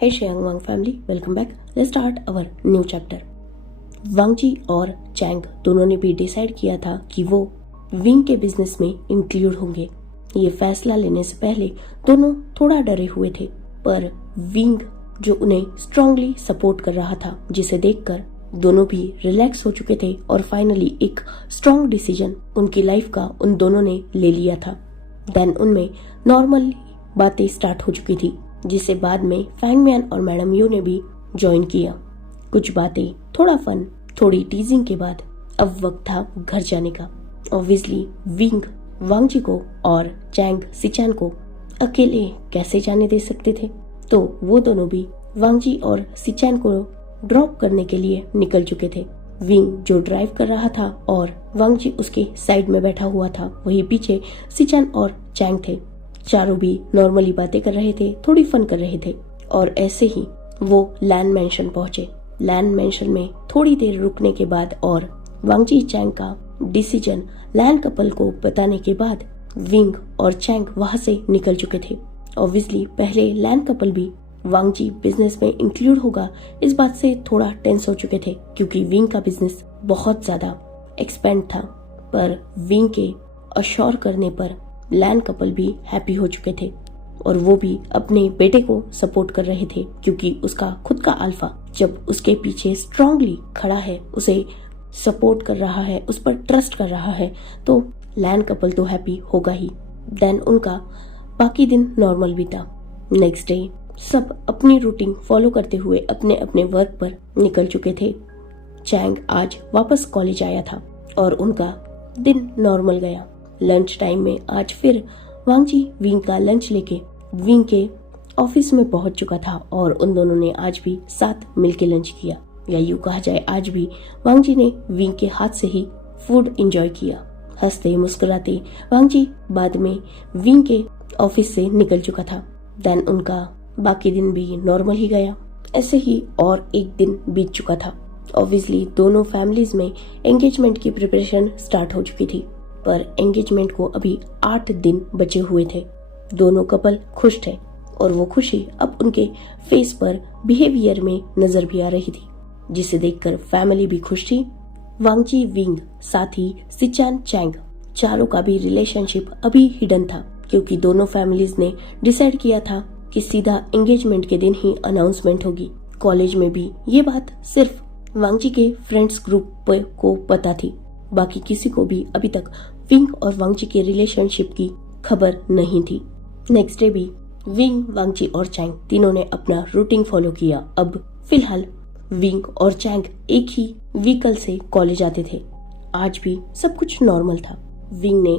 Hey Shang Wang family, welcome back. Let's start our new chapter. वांग जी और Chang दोनों ने भी डिसाइड किया था कि वो विंग के बिजनेस में इंक्लूड होंगे। ये फैसला लेने से पहले दोनों थोड़ा डरे हुए थे, पर विंग जो उन्हें स्ट्रांगली सपोर्ट कर रहा था, जिसे देखकर दोनों भी रिलैक्स हो चुके थे और फाइनली एक स्ट्रांग डिसीजन उनकी लाइफ का उन दोनों ने ले लिया था। देन उनमें नॉर्मल बातें स्टार्ट हो चुकी थी, जिसे बाद में फैंगमियन और मैडम यू ने भी ज्वाइन किया। कुछ बातें, थोड़ा फन, थोड़ी टीजिंग के बाद अब वक्त था घर जाने का। ऑब्वियसली विंग वांग जी को और चैंग सिचैन को अकेले कैसे जाने दे सकते थे, तो वो दोनों भी वांग जी और सिचैन को ड्रॉप करने के लिए निकल चुके थे। विंग जो ड्राइव कर रहा था और वांग जी उसके साइड में बैठा हुआ था, वही पीछे सिचैन और चैंग थे। चारों भी नॉर्मली बातें कर रहे थे, थोड़ी फन कर रहे थे और ऐसे ही वो लैंड मैंशन पहुंचे। लैंड मैंशन में थोड़ी देर रुकने के बाद और वांग जी चैंग का डिसीजन लैंड कपल को बताने के बाद विंग और चैंग वहां से निकल चुके थे। ऑब्वियसली पहले लैंड कपल भी वांग जी बिजनेस में इंक्लूड होगा इस बात से थोड़ा टेंस हो चुके थे, क्योंकि विंग का बिजनेस बहुत ज्यादा एक्सपेंड था। पर विंग के अश्योर करने पर लैंड कपल भी हैप्पी हो चुके थे और वो भी अपने बेटे को सपोर्ट कर रहे थे, क्योंकि उसका खुद का अल्फा जब उसके पीछे स्ट्रांगली खड़ा है, उसे सपोर्ट कर रहा है, उस पर ट्रस्ट कर रहा है, तो लैंड कपल तो हैप्पी होगा ही। देन उनका बाकी दिन नॉर्मल बीता। नेक्स्ट डे सब अपनी रूटीन फॉलो करते हुए अपने अपने वर्क पर निकल चुके थे। चैंग आज वापस कॉलेज आया था और उनका दिन नॉर्मल गया। लंच टाइम में आज फिर वांग जी विंग का लंच लेके विंग के ऑफिस में पहुंच चुका था और उन दोनों ने आज भी साथ मिलके लंच किया, या यूं कहा जाए आज भी वांग जी ने विंग के हाथ से ही फूड एंजॉय किया। हंसते मुस्कुराते वांग जी बाद में विंग के ऑफिस से निकल चुका था। देन उनका बाकी दिन भी नॉर्मल ही गया। ऐसे ही और एक दिन बीत चुका था। ऑब्वियसली दोनों फैमिलीज में एंगेजमेंट की प्रिपरेशन स्टार्ट हो चुकी थी, पर एंगेजमेंट को अभी 8 दिन बचे हुए थे। दोनों कपल खुश थे और वो खुशी अब उनके फेस पर बिहेवियर में नजर भी आ रही थी, जिसे देखकर फैमिली भी खुश थी। वांग जी विंग साथ ही सिचैन चैंग चारों का भी रिलेशनशिप अभी हिडन था, क्योंकि दोनों फैमिलीज ने डिसाइड किया था कि सीधा एंगेजमेंट के दिन ही अनाउंसमेंट होगी। कॉलेज में भी ये बात सिर्फ वांग जी के फ्रेंड्स ग्रुप को पता थी, बाकी किसी को भी अभी तक विंग और वांग जी के रिलेशनशिप की खबर नहीं थी। नेक्स्ट डे भी विंग, वांग जी और चैंग तीनों ने अपना रूटीन फॉलो किया। अब फिलहाल विंग और चैंग एक ही व्हीकल से कॉलेज आते थे। आज भी सब कुछ नॉर्मल था। विंग ने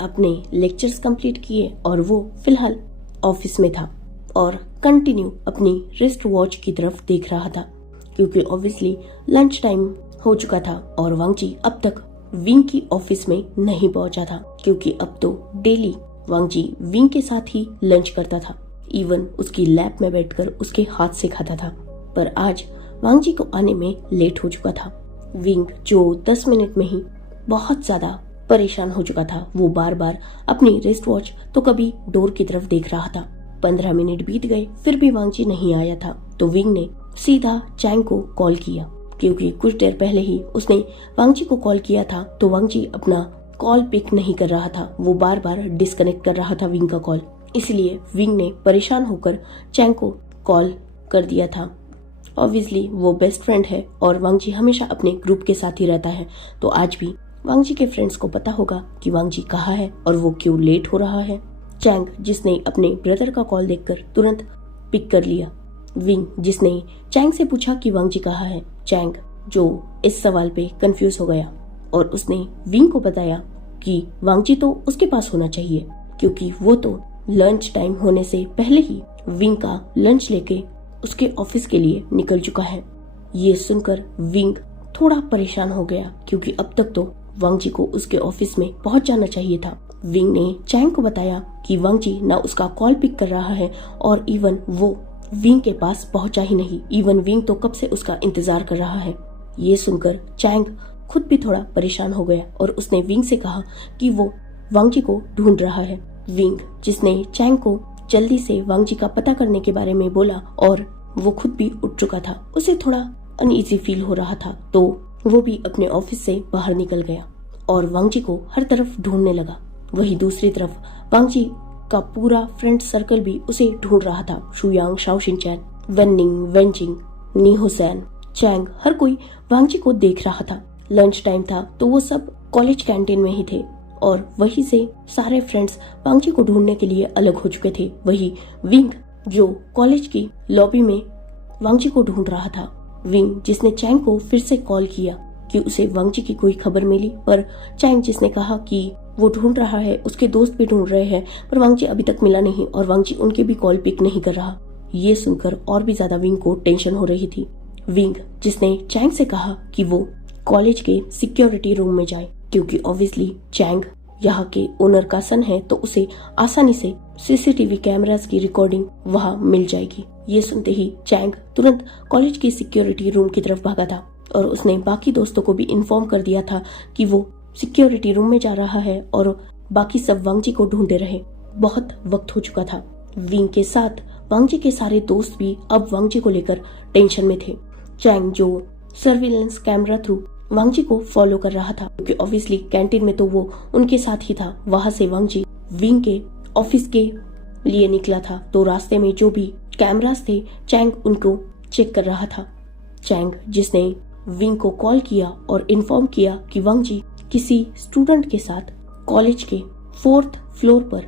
अपने लेक्चर्स कंप्लीट किए और वो फिलहाल ऑफिस में था और कंटिन्यू अपनी रिस्ट वॉच की तरफ देख रहा था, क्योंकि ऑब्वियसली लंच टाइम हो चुका था और वांग जी अब तक विंग की ऑफिस में नहीं पहुंचा था, क्योंकि अब तो डेली वांग जी विंग के साथ ही लंच करता था। इवन उसकी लैब में बैठकर उसके हाथ से खाता था। पर आज वांग जी को आने में लेट हो चुका था। विंग जो 10 मिनट में ही बहुत ज्यादा परेशान हो चुका था, वो बार बार अपनी रिस्ट वॉच तो कभी डोर की तरफ देख रहा था। 15 मिनट बीत गए, फिर भी वांग जी नहीं आया था, तो विंग ने सीधा चैंग को कॉल किया, क्योंकि कुछ देर पहले ही उसने वांग जी को कॉल किया था, तो वांग जी अपना कॉल पिक नहीं कर रहा था, वो बार बार डिस्कनेक्ट कर रहा था विंग का कॉल। इसलिए विंग ने परेशान होकर चैंग को कॉल कर दिया था। ऑब्वियसली वो बेस्ट फ्रेंड है और वांग जी हमेशा अपने ग्रुप के साथ ही रहता है, तो आज भी वांग जी के फ्रेंड्स को पता होगा कि वांग जी कहाँ है और वो क्यों लेट हो रहा है। चैंग जिसने अपने ब्रदर का कॉल देखकर तुरंत पिक कर लिया। विंग जिसने चैंग से पूछा कि वांग जी कहाँ है। चैंग जो इस सवाल पे कंफ्यूज हो गया और उसने विंग को बताया कि वांग जी तो उसके पास होना चाहिए, क्योंकि वो तो लंच टाइम होने से पहले ही विंग का लंच लेके उसके ऑफिस के लिए निकल चुका है। ये सुनकर विंग थोड़ा परेशान हो गया, क्योंकि अब तक तो वांग जी को उसके ऑफिस में पहुंच जाना चाहिए था। विंग ने चैंग को बताया कि वांग जी ना उसका कॉल पिक कर रहा है और इवन वो विंग के पास पहुंचा ही नहीं। इवन विंग तो कब से उसका इंतजार कर रहा है। ये सुनकर चैंग खुद भी थोड़ा परेशान हो गया और उसने विंग से कहा कि वो वांग जी को ढूंढ रहा है। विंग जिसने चैंग को जल्दी से वांग जी का पता करने के बारे में बोला और वो खुद भी उठ चुका था। उसे थोड़ा अनईजी फील हो रहा था, तो वो भी अपने ऑफिस से बाहर निकल गया और वांग जी को हर तरफ ढूंढने लगा। वही दूसरी तरफ वांग जी का पूरा फ्रेंड सर्कल भी उसे ढूंढ रहा था। शुयांग, शाओ शिनचैन, वेनिंग, वेंजिंग, नी हुसैन, चैंग, हर कोई वांग जी को देख रहा था। लंच टाइम था तो वो सब कॉलेज कैंटीन में ही थे और वहीं से सारे फ्रेंड्स वांग जी को ढूंढने के लिए अलग हो चुके थे। वही विंग जो कॉलेज की लॉबी में वांग जी को ढूंढ रहा था। विंग जिसने चैंग को फिर से कॉल किया कि उसे वांग जी की कोई खबर मिली, पर चैंग जिसने कहा कि वो ढूंढ रहा है, उसके दोस्त भी ढूंढ रहे हैं, पर वांग जी अभी तक मिला नहीं और वांग जी उनके भी कॉल पिक नहीं कर रहा। ये सुनकर और भी ज्यादा विंग को टेंशन हो रही थी। विंग जिसने चैंग से कहा कि वो कॉलेज के सिक्योरिटी रूम में जाए, क्योंकि ऑब्वियसली चैंग यहाँ के ओनर का सन है तो उसे आसानी से सीसीटीवी कैमरास की रिकॉर्डिंग वहाँ मिल जाएगी। ये सुनते ही चैंग तुरंत कॉलेज की सिक्योरिटी रूम की तरफ भागा था और उसने बाकी दोस्तों को भी इन्फॉर्म कर दिया था कि वो सिक्योरिटी रूम में जा रहा है और बाकी सब वांग जी को ढूंढते रहे। बहुत वक्त हो चुका था। विंग के साथ वांग जी के सारे दोस्त भी अब वांग जी को लेकर टेंशन में थे। चैंग जो सर्विलेंस कैमरा थ्रू वांग जी को फॉलो कर रहा था, क्योंकि ऑब्वियसली कैंटीन में तो वो उनके साथ ही था। वहां से वांग जी विंग के ऑफिस के लिए निकला था, तो रास्ते में जो भी कैमरास थे चैंग उनको चेक कर रहा था। चैंग जिसने विंग को कॉल किया और इन्फॉर्म किया कि वांग जी किसी स्टूडेंट के साथ कॉलेज के 4th फ्लोर पर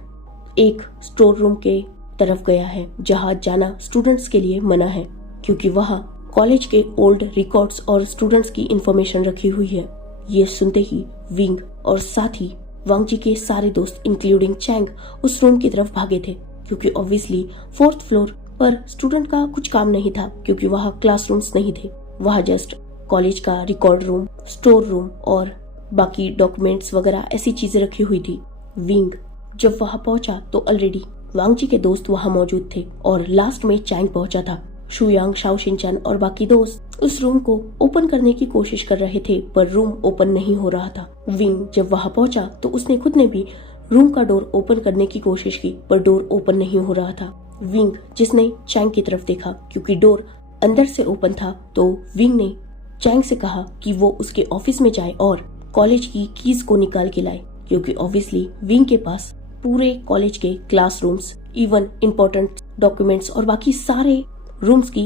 एक स्टोर रूम के तरफ गया है, जहां जाना स्टूडेंट्स के लिए मना है, क्योंकि वहां कॉलेज के ओल्ड रिकॉर्ड्स और स्टूडेंट्स की इंफॉर्मेशन रखी हुई है। ये सुनते ही विंग और साथ ही वांग जी के सारे दोस्त इंक्लूडिंग चैंग उस रूम की तरफ भागे थे, क्योंकि ऑब्वियसली 4th फ्लोर पर स्टूडेंट का कुछ काम नहीं था, क्योंकि वहाँ क्लासरूम्स नहीं थे। वहाँ जस्ट कॉलेज का रिकॉर्ड रूम, स्टोर रूम और बाकी डॉक्यूमेंट्स वगैरह ऐसी चीजें रखी हुई थी। विंग जब वहाँ पहुंचा तो ऑलरेडी वांग जी के दोस्त वहाँ मौजूद थे और लास्ट में चैंग पहुंचा था। शुयांग, शाओ शिनचैन और बाकी दोस्त उस रूम को ओपन करने की कोशिश कर रहे थे, पर रूम ओपन नहीं हो रहा था। विंग जब वहाँ पहुंचा तो उसने खुद ने भी रूम का डोर ओपन करने की कोशिश की, पर डोर ओपन नहीं हो रहा था। विंग जिसने चैंग की तरफ देखा, क्योंकि डोर अंदर से ओपन था, तो विंग ने चैंग से कहा कि वो उसके ऑफिस में जाए और कॉलेज की कीज को निकाल के लाए, क्योंकि ऑब्वियसली विंग के पास पूरे कॉलेज के क्लासरूम्स, इवन इम्पोर्टेंट डॉक्यूमेंट्स और बाकी सारे रूम्स की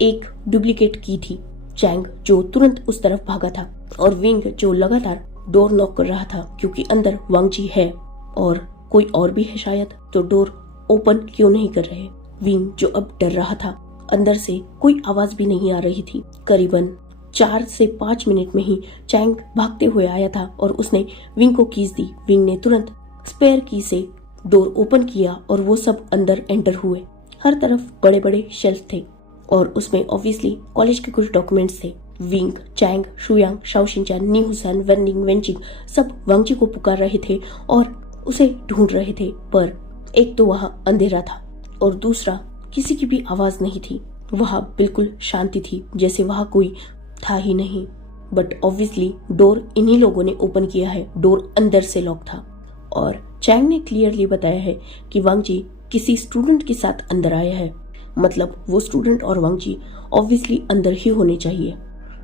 एक डुप्लीकेट की थी। चैंग जो तुरंत उस तरफ भागा था और विंग जो लगातार डोर नॉक कर रहा था, क्योंकि अंदर वांग जी है और कोई और भी है शायद, तो डोर ओपन क्यों नहीं कर रहे। विंग जो अब डर रहा था, अंदर से कोई आवाज भी नहीं आ रही थी। करीबन 4 से 5 मिनट में ही चैंग भागते हुए आया था और उसने विंग को कीज दी। विंग ने तुरंत स्पेयर की से डोर ओपन किया और वो सब अंदर एंटर हुए। हर तरफ बड़े बड़े शेल्फ थे और उसमें ऑब्वियसली कॉलेज के कुछ डॉक्यूमेंट्स थे। विंग, चैंग, शुयांग, शाओ शिनचैन, नी हुसैन, वेनिंग, वेंजिंग सब वांग जी को पुकार रहे थे और उसे ढूंढ रहे थे, पर एक तो वहाँ अंधेरा था और दूसरा किसी की भी आवाज नहीं थी। वहाँ बिल्कुल शांति थी, जैसे वहाँ कोई था ही नहीं। बट ऑब्वियसली डोर इन्हीं लोगों ने ओपन किया है। डोर अंदर से लॉक था और चैंग ने क्लियरली बताया है कि वांग जी किसी स्टूडेंट के साथ अंदर आया है, मतलब वो स्टूडेंट और वांग जी ऑब्वियसली अंदर ही होने चाहिए।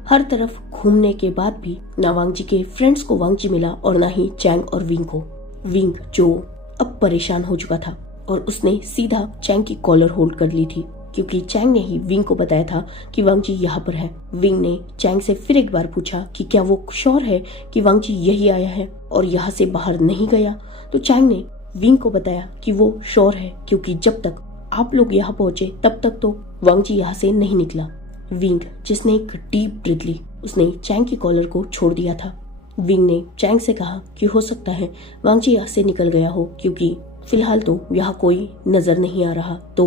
हर तरफ घूमने के बाद भी ना वांग जी के फ्रेंड्स को वांग जी मिला और ना ही चैंग और विंग को। विंग जो अब परेशान हो चुका था और उसने सीधा चैंग की कॉलर होल्ड कर ली थी, क्योंकि चैंग ने ही विंग को बताया था कि वांग जी यहाँ पर है। विंग ने चैंग से फिर एक बार पूछा कि क्या वो श्योर है कि वांग जी यही आया है और यहाँ से बाहर नहीं गया, तो चैंग ने विंग को बताया कि वो श्योर है, क्योंकि जब तक आप लोग यहाँ पहुंचे तब तक तो वांग जी यहाँ से नहीं निकला। विंग जिसने एक डीप ब्रीथ ली, उसने चैंग की कॉलर को छोड़ दिया था। विंग ने चैंग से कहा कि हो सकता है वांग जी यहाँ से निकल गया हो, क्योंकि फिलहाल तो यहाँ कोई नजर नहीं आ रहा, तो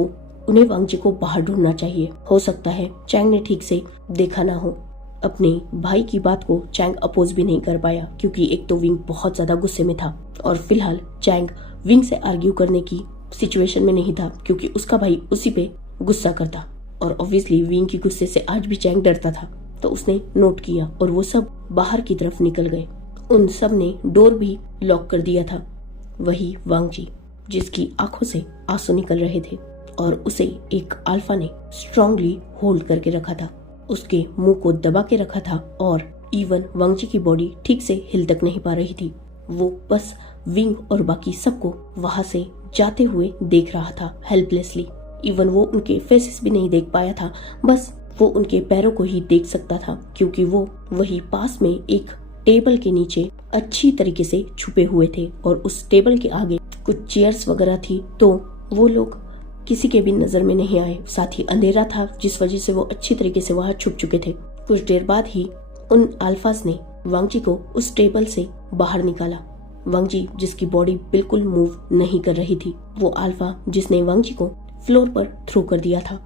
उन्हें वांग जी को बाहर ढूंढना चाहिए। हो सकता है चैंग ने ठीक से देखा ना हो। अपने भाई की बात को चैंग अपोज भी नहीं कर पाया, क्योंकि एक तो विंग बहुत ज्यादा गुस्से में था और फिलहाल चैंग विंग से आर्ग्यू करने की सिचुएशन में नहीं था, क्योंकि उसका भाई उसी पे गुस्सा करता और ऑब्वियसली विंग की गुस्से से आज भी चैंग डरता था। तो उसने नोट किया और वो सब बाहर की तरफ निकल गए। उन सब ने डोर भी लॉक कर दिया था। वही वांग जी जिसकी आंखों से आंसू निकल रहे थे और उसे एक अल्फा ने स्ट्रांगली होल्ड करके रखा था। उसके मुंह को दबा के रखा था और इवन वांगजी की बॉडी ठीक से हिल तक नहीं पा रही थी। वो बस विंग और बाकी सबको वहां से जाते हुए देख रहा था हेल्पलेसली। इवन वो उनके फेसेस भी नहीं देख पाया था, बस वो उनके पैरों को ही देख सकता था, क्योंकि वो वही पास में एक टेबल के नीचे अच्छी तरीके से छुपे हुए थे और उस टेबल के आगे कुछ चेयर्स वगैरह थी, तो वो लोग किसी के भी नजर में नहीं आए। साथ ही अंधेरा था, जिस वजह से वो अच्छी तरीके से वहां छुप चुके थे। कुछ देर बाद ही उन अल्फाज ने वांगजी को उस टेबल से बाहर निकाला। वांगजी जिसकी बॉडी बिल्कुल मूव नहीं कर रही थी, वो अल्फा जिसने वांगजी को फ्लोर पर थ्रो कर दिया था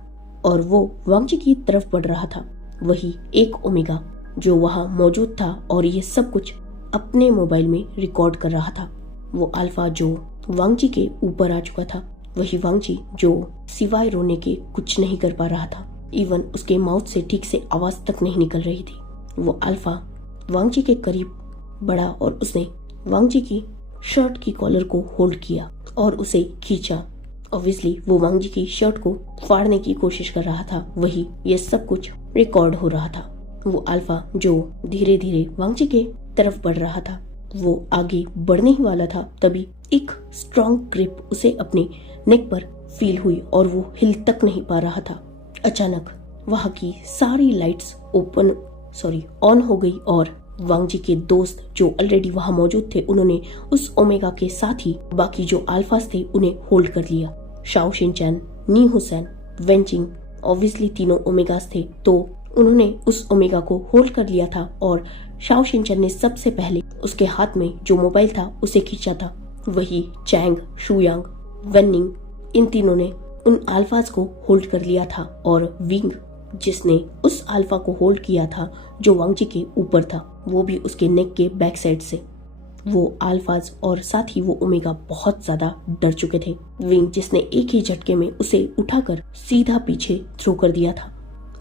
और वो वांगजी की तरफ बढ़ रहा था, वही एक ओमेगा जो वहां मौजूद था और ये सब कुछ अपने मोबाइल में रिकॉर्ड कर रहा था। वो अल्फा जो वांगजी के ऊपर आ चुका था, वही वांगजी जो सिवाय रोने के कुछ नहीं कर पा रहा था। इवन उसके माउथ से ठीक से आवाज तक नहीं निकल रही थी। वो अल्फा वांगजी के करीब बढ़ा और उसने वांगजी की शर्ट की कॉलर को होल्ड किया और उसे खींचा। ऑब्वियसली वो वांगजी की शर्ट को फाड़ने की कोशिश कर रहा था, वही ये सब कुछ रिकॉर्ड हो रहा था। वो अल्फा जो धीरे धीरे वांगजी के तरफ बढ़ रहा था, वो आगे बढ़ने ही वाला था, तभी एक स्ट्रॉन्ग ग्रिप उसे अपने नेक पर फील हुई और वो हिल तक नहीं पा रहा था। अचानक वहां की सारी लाइट्स ऑन हो गई और वांगजी के दोस्त जो ऑलरेडी वहां मौजूद थे, उन्होंने उस ओमेगा के साथ ही बाकी जो अल्फास थे उन्हें होल्ड कर लिया। शाओ शिनचैन, नी हुसैन, वेंचिंग, ऑब्वियसली तीनों ओमेगास थे, तो उन्होंने उस ओमेगा को होल्ड कर लिया था और शाओ शिनचैन ने सबसे पहले उसके हाथ में जो मोबाइल था उसे खींचा था। वही चैंग, शुयांग, वेनिंग, इन तीनों ने उन अल्फाज को होल्ड कर लिया था और विंग जिसने उस अल्फा को होल्ड किया था जो वांगजी के ऊपर था, वो भी उसके नेक के बैक साइड से। वो अल्फाज और साथ ही वो ओमेगा बहुत ज्यादा डर चुके थे। विंग जिसने एक ही झटके में उसे उठाकर सीधा पीछे थ्रो कर दिया था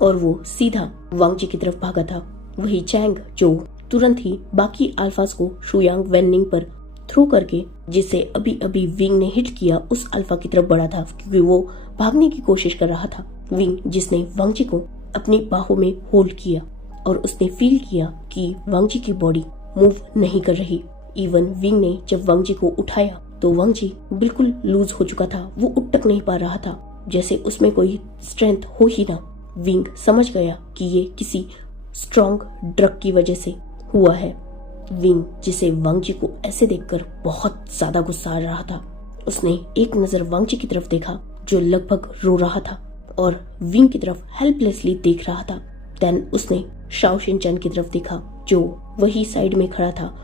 और वो सीधा वांगजी की तरफ भागा था। वही चैंग जो तुरंत ही बाकी अल्फाज को शुयांग, वेनिंग पर थ्रो करके, जिसे अभी अभी विंग ने हिट किया, उस अल्फा की तरफ बढ़ा था, क्योंकि वो भागने की कोशिश कर रहा था। विंग जिसने वांगजी को अपनी बाहों में होल्ड किया और उसने फील किया कि वांगजी की बॉडी मूव नहीं कर रही। इवन विंग ने जब वांगजी को उठाया तो वांगजी बिल्कुल लूज हो चुका था, वो उठ तक नहीं पा रहा था, जैसे उसमें कोई स्ट्रेंथ हो ही ना। विंग समझ गया कि ये किसी स्ट्रॉन्ग ड्रग की वजह से हुआ है। विंग जिसे वांगजी को ऐसे देखकर बहुत ज्यादा गुस्सा आ रहा था, उसने एक नजर वांगजी की तरफ देखा जो लगभग रो रहा था और विंग की तरफ हेल्पलेसली देख रहा था। देन उसने शाओ शिनचैन की तरफ देखा जो वही साइड में खड़ा था।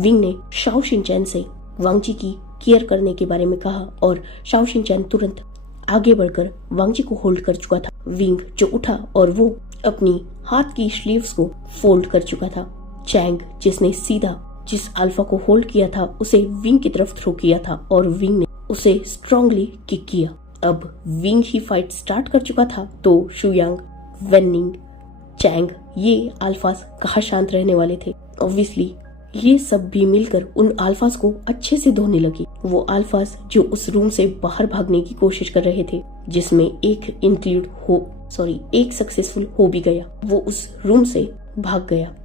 विंग ने शाओ शिनचैन से वांगजी की केयर करने के बारे में कहा और शाओ शिनचैन तुरंत आगे बढ़कर वांगजी को होल्ड कर चुका था। विंग जो उठा और वो अपनी हाथ की स्लीव्स को फोल्ड कर चुका था। चैंग जिसने सीधा जिस अल्फा को होल्ड किया था उसे विंग की तरफ थ्रो किया था और विंग ने उसे स्ट्रांगली किक किया। अब विंग ही फाइट स्टार्ट कर चुका था, तो शुयांग, वेनिंग, चैंग ये अल्फास कहाँ शांत रहने वाले थे। ऑब्वियसली ये सब भी मिलकर उन अल्फास को अच्छे से धोने लगे। वो अल्फास जो उस रूम से बाहर भागने की कोशिश कर रहे थे, जिसमें एक सक्सेसफुल हो भी गया, वो उस रूम से भाग गया,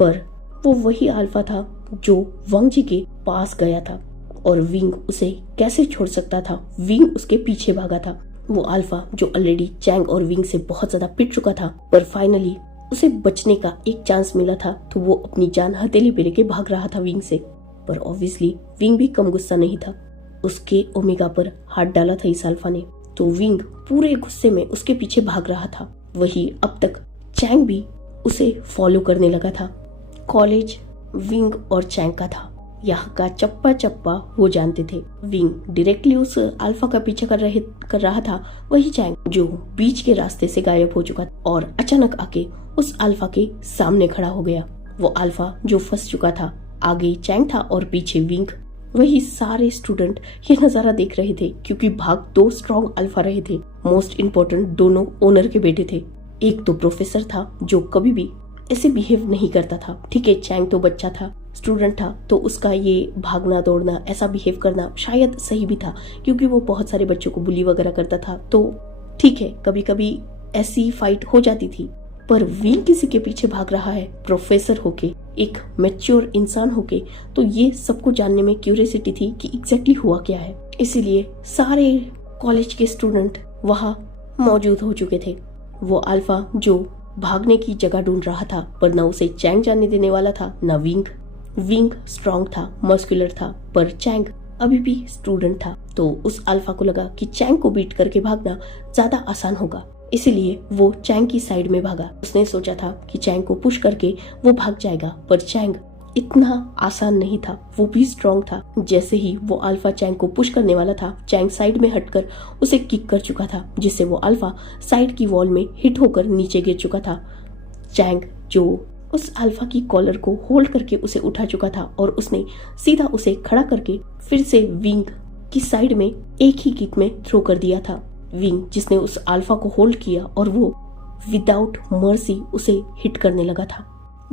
पर वो वही अल्फा था जो वांगजी के पास गया था और विंग उसे कैसे छोड़ सकता था। विंग उसके पीछे भागा था। वो अल्फा जो ऑलरेडी चैंग और विंग से बहुत ज्यादा पिट चुका था, पर फाइनली उसे बचने का एक चांस मिला था, तो वो अपनी जान हथेली पे लेके भाग रहा था विंग से। पर ऑब्वियसली विंग भी कम गुस्सा नहीं था, उसके ओमेगा पर हाथ डाला था इस अल्फा ने, तो विंग पूरे गुस्से में उसके पीछे भाग रहा था। वही अब तक चैंग भी उसे फॉलो करने लगा था। कॉलेज विंग और चैंग का था, यहाँ का चप्पा चप्पा वो जानते थे। विंग डायरेक्टली उस अल्फा का पीछा कर रहा था, वही चैंग जो बीच के रास्ते से गायब हो चुका था और अचानक आके उस अल्फा के सामने खड़ा हो गया। वो अल्फा जो फंस चुका था, आगे चैंग था और पीछे विंग। वही सारे स्टूडेंट ये नजारा देख रहे थे, क्योंकि भाग दो स्ट्रॉन्ग अल्फा रहे थे। मोस्ट इम्पोर्टेंट दोनों ओनर के बेटे थे। एक तो प्रोफेसर था जो कभी भी ऐसे बिहेव नहीं करता था, ठीक है चैंग तो बच्चा था, स्टूडेंट था तो उसका ये भागना दौड़ना, ऐसा बिहेव करना शायद सही भी था, क्योंकि वो बहुत सारे बच्चों को बुली वगैरह करता था। तो ठीक है, कभी कभी ऐसी फाइट हो जाती थी, पर विंग किसी के पीछे भाग रहा है प्रोफेसर होके, एक मैच्योर इंसान होके, तो ये सबको जानने में क्यूरियोसिटी थी कि एग्जैक्टली हुआ क्या है। इसीलिए सारे कॉलेज के स्टूडेंट वहाँ मौजूद हो चुके थे। वो अल्फा जो भागने की जगह ढूंढ रहा था, पर ना उसे चैंग जाने देने वाला था ना विंग। विंग स्ट्रॉन्ग था, मस्कुलर था, पर चैंग अभी भी स्टूडेंट था। तो उस अल्फा को लगा कि चैंग को बीट करके भागना ज्यादा आसान होगा, इसीलिए वो चैंग की साइड में भागा। उसने सोचा था कि चैंग को पुश करके वो भाग जाएगा, पर चैंग इतना आसान नहीं था, वो भी स्ट्रॉन्ग था। जैसे ही वो अल्फा चैंग को पुश करने वाला था, चैंग साइड में हटकर उसे किक कर चुका था, जिससे वो अल्फा साइड की वॉल में हिट होकर नीचे गिर चुका था। चैंग जो उस अल्फा की कॉलर को होल्ड करके उसे उठा चुका था और उसने सीधा उसे खड़ा करके फिर से विंग की साइड में एक ही किक में थ्रो कर दिया था। विंग जिसने उस अल्फा को होल्ड किया और वो विदाउट मर्सी उसे हिट करने लगा था।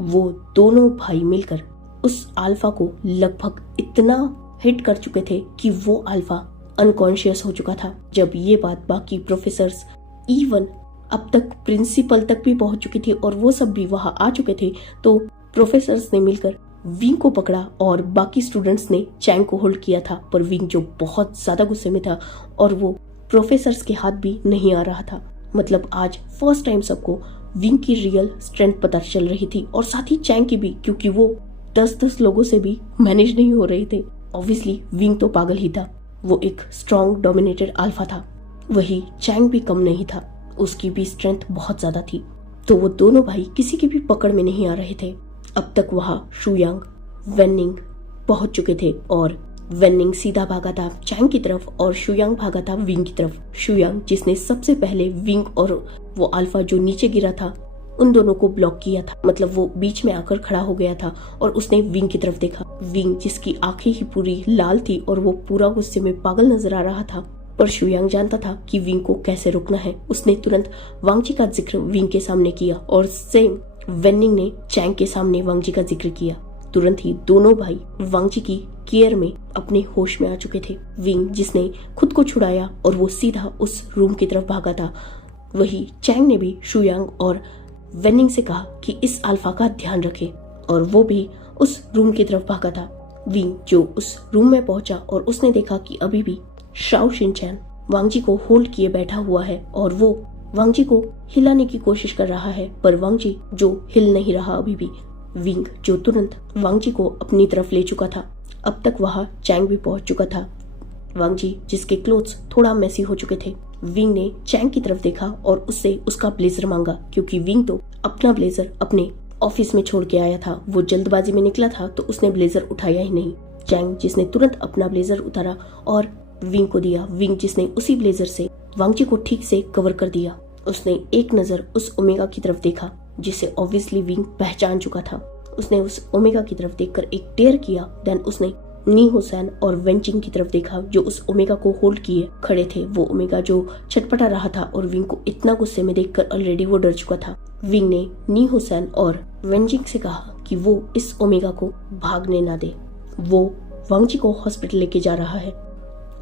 वो दोनों भाई मिलकर उस अल्फा को लगभग इतना हिट कर चुके थे कि वो अल्फा अनकॉन्शियस हो चुका था। जब ये बात बाकी प्रोफेसर्स, इवन अब तक प्रिंसिपल तक भी पहुंच चुकी थी और वो सब भी वहां आ चुके थे, तो प्रोफेसर्स ने मिलकर विंग को पकड़ा और बाकी स्टूडेंट्स ने चैंग को होल्ड किया था। पर विंग जो बहुत ज्यादा गुस्से में था और वो प्रोफेसर्स के हाथ भी नहीं आ रहा था। मतलब आज फर्स्ट टाइम सबको विंग की रियल स्ट्रेंथ पता चल रही थी, और साथ ही चैंग की भी, क्योंकि वो 10-10 लोगों से भी मैनेज नहीं हो रहे थे। ऑब्वियसली विंग तो पागल ही था, वो एक स्ट्रॉन्ग डोमिनेटेड अल्फा था। वही चैंग भी कम नहीं था, उसकी भी स्ट्रेंथ बहुत ज्यादा थी। तो वो दोनों भाई किसी की भी पकड़ में नहीं आ रहे थे। अब तक वहां शुयांग, वेनिंग पहुंच चुके थे और वेनिंग सीधा भागा था चैंग की तरफ और शुयांग भागा था विंग की तरफ। शुयांग जिसने सबसे पहले विंग और वो अल्फा जो नीचे गिरा था उन दोनों को ब्लॉक किया था, मतलब वो बीच में आकर खड़ा हो गया था और उसने विंग की तरफ देखा। विंग जिसकी आंखें ही पूरी लाल थी और वो पूरा गुस्से में पागल नजर आ रहा था, पर शुयांग जानता था कि विंग को कैसे रोकना है। उसने तुरंत वांगजी का जिक्र विंग के सामने किया और सेम वेनिंग ने चैंग के सामने वांगजी का जिक्र किया। तुरंत ही दोनों भाई वांगजी की केयर में अपने होश में आ चुके थे। विंग जिसने खुद को छुड़ाया और वो सीधा उस रूम की तरफ भागा था। वही चैंग ने भी शुयांग और वेनिंग से कहा कि इस अल्फा का ध्यान रखे, और वो भी उस रूम की तरफ भागा था। विंग जो उस रूम में पहुंचा और उसने देखा कि अभी भी शाओ शिनचैन वांगजी को होल्ड किए बैठा हुआ है और वो वांगजी को हिलाने की कोशिश कर रहा है, पर वांगजी जो हिल नहीं रहा अभी भी। विंग जो तुरंत वांगजी को अपनी तरफ ले चुका था। अब तक वहां चैंग भी पहुंच चुका था। वांगजी जिसके क्लोथ्स थोड़ा मेसी हो चुके थे, विंग ने चैंग की तरफ देखा और उससे उसका ब्लेजर मांगा, क्योंकि विंग तो अपना ब्लेजर अपने ऑफिस में छोड़ के आया था। वो जल्दबाजी में निकला था तो उसने ब्लेजर उठाया ही नहीं। चैंग जिसने तुरंत अपना ब्लेजर उतारा और विंग को दिया। विंग जिसने उसी ब्लेजर से वांगजी को ठीक से कवर कर दिया। उसने एक नजर उस ओमेगा की तरफ देखा जिसे ऑब्वियसली विंग पहचान चुका था। उसने उस ओमेगा की तरफ देखकर एक डेयर किया। देन उसने नी हुसैन और वेंचिंग की तरफ देखा जो उस ओमेगा को होल्ड किए खड़े थे। वो ओमेगा जो छटपटा रहा था और विंग को इतना गुस्से में देखकर ऑलरेडी वो डर चुका था। विंग ने नी हुसैन और वेंचिंग से कहा कि वो इस ओमेगा को भागने ना दे, वो वांगजी को हॉस्पिटल लेके जा रहा है।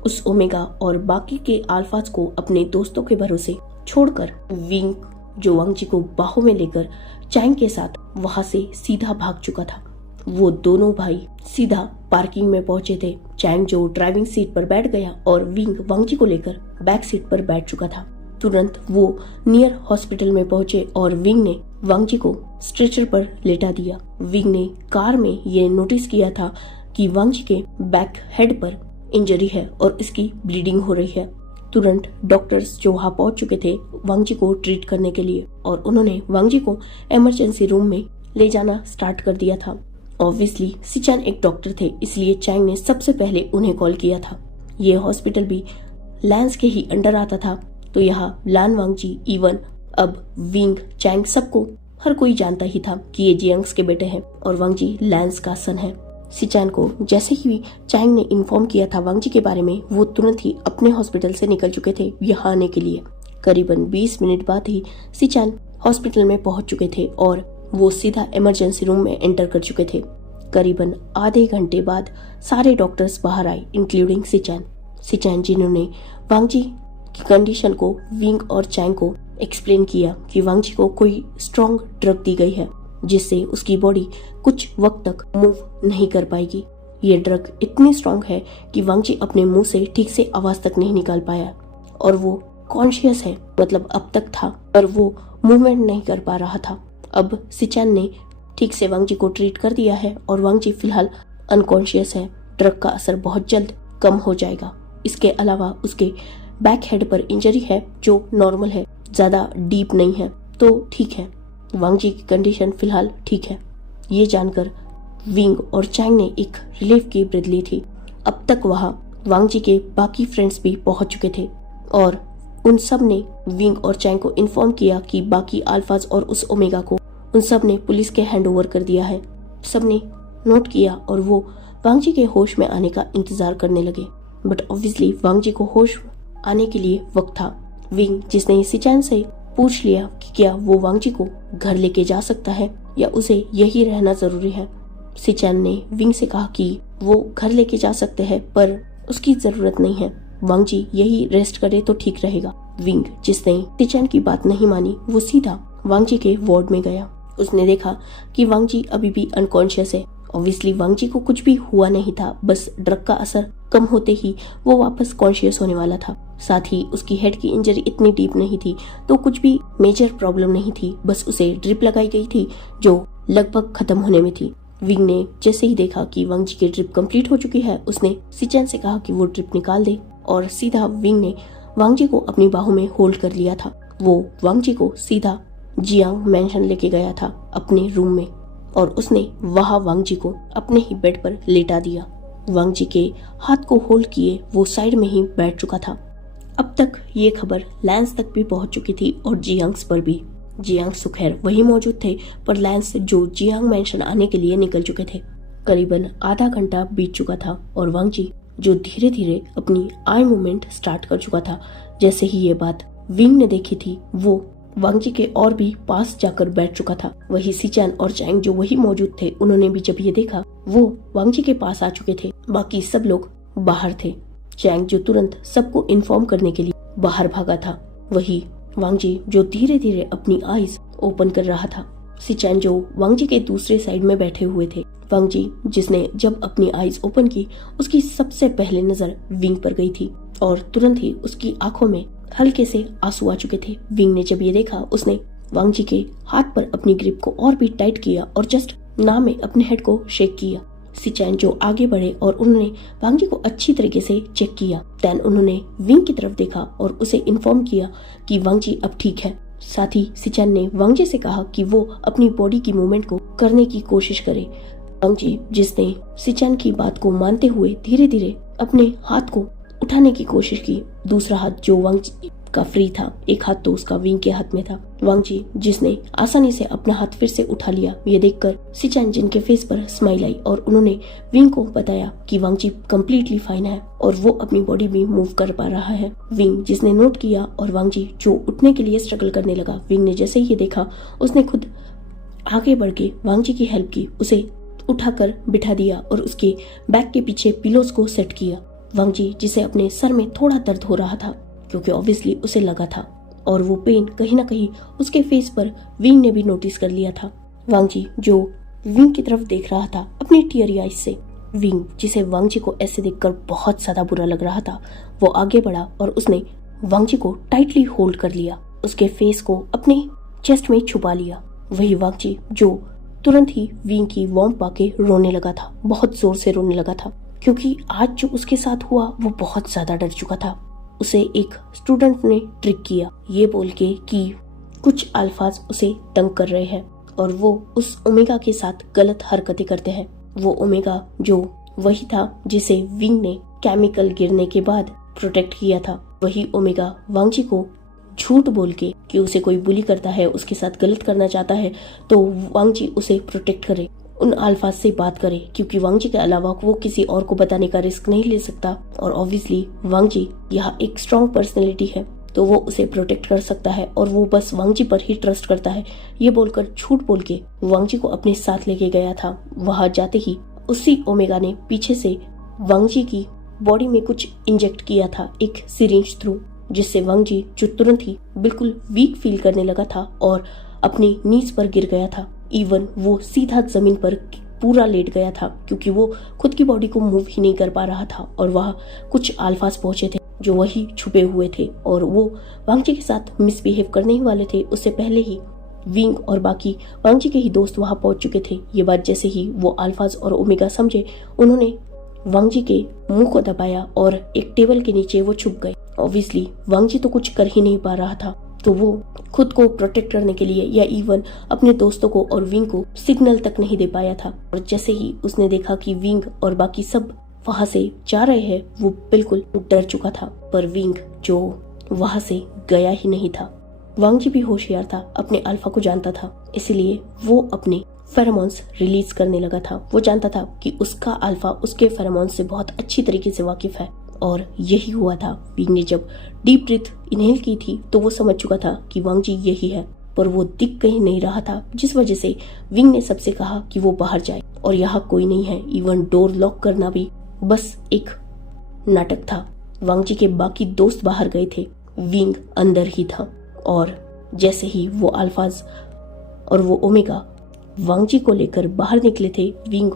उस ओमेगा और बाकी के अल्फाज को अपने दोस्तों के भरोसे छोड़कर विंग जो वांगजी को बाहों में लेकर चैंग के साथ वहां से सीधा भाग चुका था। वो दोनों भाई सीधा पार्किंग में पहुंचे थे। चैंग जो ड्राइविंग सीट पर बैठ गया और विंग वांगजी को लेकर बैक सीट पर बैठ चुका था। तुरंत वो नियर हॉस्पिटल में पहुंचे और विंग ने वांगजी को स्ट्रेचर पर लेटा दिया। विंग ने कार में ये नोटिस किया था कि वांगजी के बैक हेड पर इंजरी है और इसकी ब्लीडिंग हो रही है। तुरंत डॉक्टर्स जो वहां पहुंच चुके थे वांगजी को ट्रीट करने के लिए, और उन्होंने वांगजी को इमरजेंसी रूम में ले जाना स्टार्ट कर दिया था। ऑब्वियसली सिचैन एक डॉक्टर थे, इसलिए चैंग ने सबसे पहले उन्हें कॉल किया था। ये हॉस्पिटल भी लैंस के ही अंडर आता था, तो यहाँ लान वांगजी, इवन अब विंग, चैंग सबको हर कोई जानता ही था कि ये जियांग्स के बेटे हैं और वांगजी लैंस का सन है। सिचैन को जैसे ही चैंग ने इन्फॉर्म किया था वांगजी के बारे में, वो तुरंत ही अपने हॉस्पिटल से निकल चुके थे यहाँ आने के लिए। करीबन 20 मिनट बाद ही सिचैन हॉस्पिटल में पहुंच चुके थे और वो सीधा इमरजेंसी रूम में एंटर कर चुके थे। करीबन आधे घंटे बाद सारे डॉक्टर्स बाहर आए, इंक्लूडिंग सिचैन, जिन्होंने वांग जी की कंडीशन को विंग और चैंग को एक्सप्लेन किया कि वांग जी को कोई स्ट्रॉन्ग ड्रग दी गई है जिससे उसकी बॉडी कुछ वक्त तक मूव नहीं कर पाएगी। ये ड्रग इतनी स्ट्रॉन्ग है कि वांग जी अपने मुंह से ठीक से आवाज तक नहीं निकाल पाया और वो कॉन्शियस है, मतलब अब तक था, पर वो मूवमेंट नहीं कर पा रहा था। अब सिचैन ने ठीक से वांग जी को ट्रीट कर दिया है और वांग जी फिलहाल अनकॉन्शियस है। ड्रग का असर बहुत जल्द कम हो जाएगा। इसके अलावा उसके बैक हेड पर इंजरी है जो नॉर्मल है, ज्यादा डीप नहीं है, तो ठीक है। वांग जी की कंडीशन फिलहाल ठीक है। ये जानकर विंग और चैंग ने एक रिलीफ की ब्रेथ ली थी। अब तक वहां वांग जी के बाकी फ्रेंड्स भी पहुंच चुके थे और उन सब ने विंग और चैंग को इन्फॉर्म किया कि बाकी अल्फाज और उस ओमेगा को उन सब ने पुलिस के हैंड ओवर कर दिया है। सब ने नोट किया और वो वांग जी के होश में आने का इंतजार करने लगे। बट ऑब्वियसली वांग जी को होश आने के लिए वक्त था। विंग, जिसने सिचैन से पूछ लिया कि क्या वो वांग जी को घर लेके जा सकता है या उसे यही रहना जरूरी है। सिचैन ने विंग से कहा कि वो घर लेके जा सकते हैं पर उसकी जरूरत नहीं है, वांग जी यही रेस्ट करे तो ठीक रहेगा। विंग, जिसने सिचैन की बात नहीं मानी, वो सीधा वांग जी के वार्ड में गया। उसने देखा कि वांग जी अभी भी अनकॉन्शियस है। ऑब्वियसली वांग जी को कुछ भी हुआ नहीं था, बस ड्रग का असर कम होते ही वो वापस कॉन्शियस होने वाला था। साथ ही उसकी हेड की इंजरी इतनी डीप नहीं थी तो कुछ भी मेजर प्रॉब्लम नहीं थी, बस उसे ड्रिप लगाई गई थी जो लगभग खत्म होने में थी। विंग ने जैसे ही देखा कि वांग जी की ड्रिप कंप्लीट हो चुकी है, उसने सिचैन से कहा कि वो ड्रिप निकाल दे और सीधा विंग ने वांग जी को अपनी बाहों में होल्ड कर लिया था। वो वांग जी को सीधा जियांग मैंशन लेके गया था अपने रूम में और उसने वहां वांग जी को अपने ही बेड पर लेटा दिया। वांग जी के हाथ को होल्ड किए वो साइड में ही बैठ चुका था। अब तक ये खबर लैंस तक भी पहुंच चुकी थी और जियांग्स पर भी। जियांग सुखैर वही मौजूद थे, पर लैंस जो जियांग मैंशन आने के लिए निकल चुके थे। करीबन आधा घंटा बीत चुका था और वांग जी जो धीरे धीरे अपनी आई मूवमेंट स्टार्ट कर चुका था। जैसे ही ये बात विंग ने देखी थी, वो वांग जी के और भी पास जाकर बैठ चुका था। वही सिचैन और चैंग जो वही मौजूद थे, उन्होंने भी जब ये देखा वो वांग जी के पास आ चुके थे। बाकी सब लोग बाहर थे। चैंग जो तुरंत सबको इन्फॉर्म करने के लिए बाहर भागा था, वही वांग जी जो धीरे धीरे अपनी आईज ओपन कर रहा था। सिचैन जो वांग जी के दूसरे साइड में बैठे हुए थे। वांग जी, जिसने जब अपनी आईज ओपन की, उसकी सबसे पहले नजर विंग पर गई थी और तुरंत ही उसकी आंखों में हल्के से आंसू आ चुके थे। विंग ने जब ये देखा, उसने वांग जी के हाथ पर अपनी ग्रिप को और भी टाइट किया और जस्ट ना में अपने हेड को शेक किया। सिचैन जो आगे बढ़े और उन्होंने वांग जी को अच्छी तरीके से चेक किया। देन उन्होंने विंग की तरफ देखा और उसे इन्फॉर्म किया कि वांग जी अब ठीक है। साथ ही सिचैन ने वांग जी से कहा कि वो अपनी बॉडी की मूवमेंट को करने की कोशिश करे। वांग जी, जिसने सिचैन की बात को मानते हुए धीरे धीरे अपने हाथ को उठाने की कोशिश की। दूसरा हाथ जो वांग जी का फ्री था, एक हाथ तो उसका विंग के हाथ में था। वांग जी, जिसने आसानी से अपना हाथ फिर से उठा लिया, ये देखकर सिचैन जिनके फेस पर स्माइल आई और उन्होंने विंग को बताया कि वांग जी कम्प्लीटली फाइन है और वो अपनी बॉडी भी मूव कर पा रहा है। विंग, जिसने नोट किया और वांग जी जो उठने के लिए स्ट्रगल करने लगा, विंग ने जैसे ही ये देखा, उसने खुद आगे बढ़ के वांग जी की हेल्प की, उसे उठाकर बिठा दिया और उसके बैक के पीछे पिलोस को सेट किया। वांग जी, जिसे अपने सर में थोड़ा दर्द हो रहा था क्योंकि ऑब्वियसली उसे लगा था और वो पेन कहीं ना कहीं उसके फेस पर विंग ने भी नोटिस कर लिया था। वांग जी जो विंग की तरफ देख रहा था अपनी टीयरी आइज से। विंग, जिसे वांग जी को ऐसे देखकर बहुत ज्यादा बुरा लग रहा था, वो आगे बढ़ा और उसने वांग जी को टाइटली होल्ड कर लिया, उसके फेस को अपने चेस्ट में छुपा लिया। वही वांग जी जो तुरंत ही विंग की वार्म पाके रोने लगा था, बहुत जोर से रोने लगा था क्योंकि आज जो उसके साथ हुआ वो बहुत ज्यादा डर चुका था। उसे एक स्टूडेंट ने ट्रिक किया ये बोल के कि कुछ अल्फाज उसे तंग कर रहे हैं और वो उस ओमेगा के साथ गलत हरकतें करते हैं। वो ओमेगा जो वही था जिसे विंग ने केमिकल गिरने के बाद प्रोटेक्ट किया था। वही ओमेगा वांग जी को झूठ बोल के कि उसे कोई बुली करता है, उसके साथ गलत करना चाहता है, तो वांग जी उसे प्रोटेक्ट करे, उन अल्फाज से बात करे, क्योंकि वांग जी के अलावा वो किसी और को बताने का रिस्क नहीं ले सकता। और ऑब्वियसली वांग जी यहाँ एक स्ट्रॉन्ग पर्सनैलिटी है, तो वो उसे प्रोटेक्ट कर सकता है और वो बस वांगजी पर ही ट्रस्ट करता है। ये बोलकर झूठ बोल के वांगजी को अपने साथ लेके गया था। वहां जाते ही उसी ओमेगा ने पीछे से वांगजी की बॉडी में कुछ इंजेक्ट किया था, एक सिरिंज थ्रू, जिससे वांगजी जो तुरंत ही बिल्कुल वीक फील करने लगा था और अपनी नीज पर गिर गया था। इवन वो सीधा जमीन पर पूरा लेट गया था क्योंकि वो खुद की बॉडी को मूव ही नहीं कर पा रहा था। और वहाँ कुछ अल्फाज पहुंचे थे जो वही छुपे हुए थे और वो वांगजी के साथ मिसबिहेव करने ही वाले थे। उससे पहले ही विंग और बाकी वांगजी के ही दोस्त वहां पहुंच चुके थे। ये बात जैसे ही वो अल्फाज और ओमेगा समझे, उन्होंने वांगजी के मुंह को दबाया और एक टेबल के नीचे वो छुप गए। ऑब्वियसली वांगजी तो कुछ कर ही नहीं पा रहा था, तो वो खुद को प्रोटेक्ट करने के लिए या इवन अपने दोस्तों को और विंग को सिग्नल तक नहीं दे पाया था। और जैसे ही उसने देखा कि विंग और बाकी सब वहां से जा रहे हैं, वो बिल्कुल डर चुका था। पर विंग जो वहां से गया ही नहीं था। वांगजी भी होशियार था, अपने अल्फा को जानता था, इसलिए वो अपने फेरोमोन्स रिलीज करने लगा था। वो जानता था कि उसका अल्फा उसके फेरोमोन्स से बहुत अच्छी तरीके से वाकिफ है और यही हुआ था। विंग ने जब डीप ब्रीथ इनहेल की थी तो वो समझ चुका था कि वांगजी यही है, पर वो दिख कहीं नहीं रहा था, जिस वजह से विंग ने सबसे कहा कि वो बाहर जाए और यहाँ कोई नहीं है। इवन डोर लॉक करना भी बस एक नाटक था। वांगजी के बाकी दोस्त बाहर गए थे, विंग अंदर ही था। और जैसे ही वो अल्फाज और वो ओमेगा वांगजी को लेकर बाहर निकले थे, विंग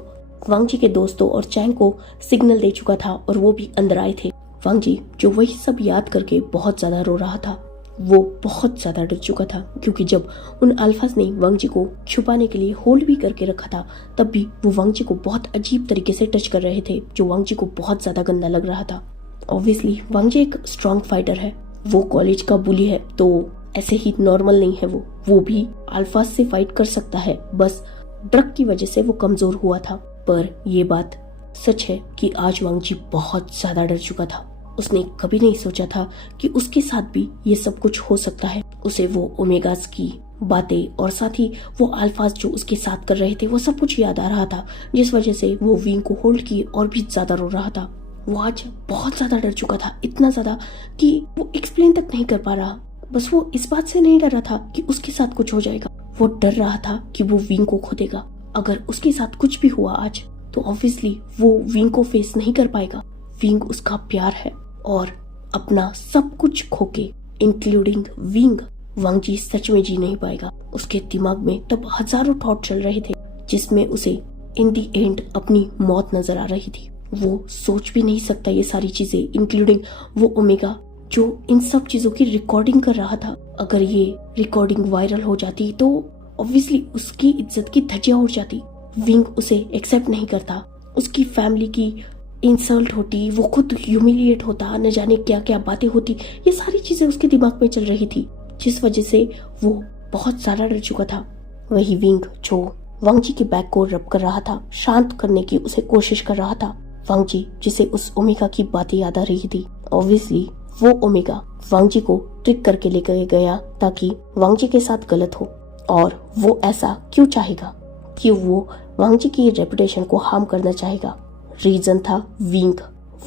वांगजी के दोस्तों और चैंग को सिग्नल दे चुका था और वो भी अंदर आए थे। वांगजी जो वही सब याद करके बहुत ज्यादा रो रहा था, वो बहुत ज्यादा डर चुका था क्योंकि जब उन अल्फाज ने वांगजी को छुपाने के लिए होल्ड भी करके रखा था, तब भी वो वांगजी को बहुत अजीब तरीके से टच कर रहे थे, जो वांगजी को बहुत ज्यादा गंदा लग रहा था। ऑब्वियसली वांगजी एक स्ट्रॉन्ग फाइटर है, वो कॉलेज का बुली है, तो ऐसे ही नॉर्मल नहीं है। वो भी अल्फाज से फाइट कर सकता है, बस ड्रग की वजह से वो कमजोर हुआ था। पर ये बात सच है कि आज वांगजी बहुत ज्यादा डर चुका था। उसने कभी नहीं सोचा था कि उसके साथ भी ये सब कुछ हो सकता है। उसे वो ओमेगास की बातें और साथ ही वो अल्फाज जो उसके साथ कर रहे थे, वो सब कुछ याद आ रहा था, जिस वजह से वो विंग को होल्ड किए और भी ज्यादा रो रहा था। वो आज बहुत ज्यादा डर चुका था, इतना ज्यादा कि वो एक्सप्लेन तक नहीं कर पा रहा। बस वो इस बात से नहीं डर रहा था कि उसके साथ कुछ हो जाएगा, वो डर रहा था कि वो विंग को खो देगा। अगर उसके साथ कुछ भी हुआ आज, तो ऑब्वियसली वो विंग को फेस नहीं कर पाएगा। विंग उसका प्यार है और अपना सब कुछ खोके इंक्लूडिंग विंग, वांगजी सच में जी नहीं पाएगा। उसके दिमाग में तब हजारों थॉट चल रहे थे, जिसमें उसे इन दी एंड अपनी मौत नजर आ रही थी। वो सोच भी नहीं सकता ये सारी चीजें, इंक्लूडिंग वो ओमेगा जो इन सब चीजों की रिकॉर्डिंग कर रहा था। अगर ये रिकॉर्डिंग वायरल हो जाती तो ऑब्वियसली उसकी इज्जत की धज्जियां उड़ जाती। विंग उसे एक्सेप्ट नहीं करता, उसकी फैमिली की इंसल्ट होती, वो खुद ह्यूमिलिएट होता, न जाने क्या क्या बातें होती। ये सारी चीजें उसके दिमाग में चल रही थी, जिस वजह से वो बहुत ज्यादा डर चुका था। वही विंग जो वांगजी के बैक को रब कर रहा था, शांत करने की उसे कोशिश कर रहा था। वांगजी जिसे उस ओमेगा की बातें याद आ रही थी, ऑब्वियसली वो ओमेगा वांगजी को ट्रिक करके लेकर गया ताकि वांगजी के साथ गलत हो। और वो ऐसा क्यों चाहेगा कि वो वांगजी की रेपुटेशन को हार्म करना चाहेगा। रीजन था विंग,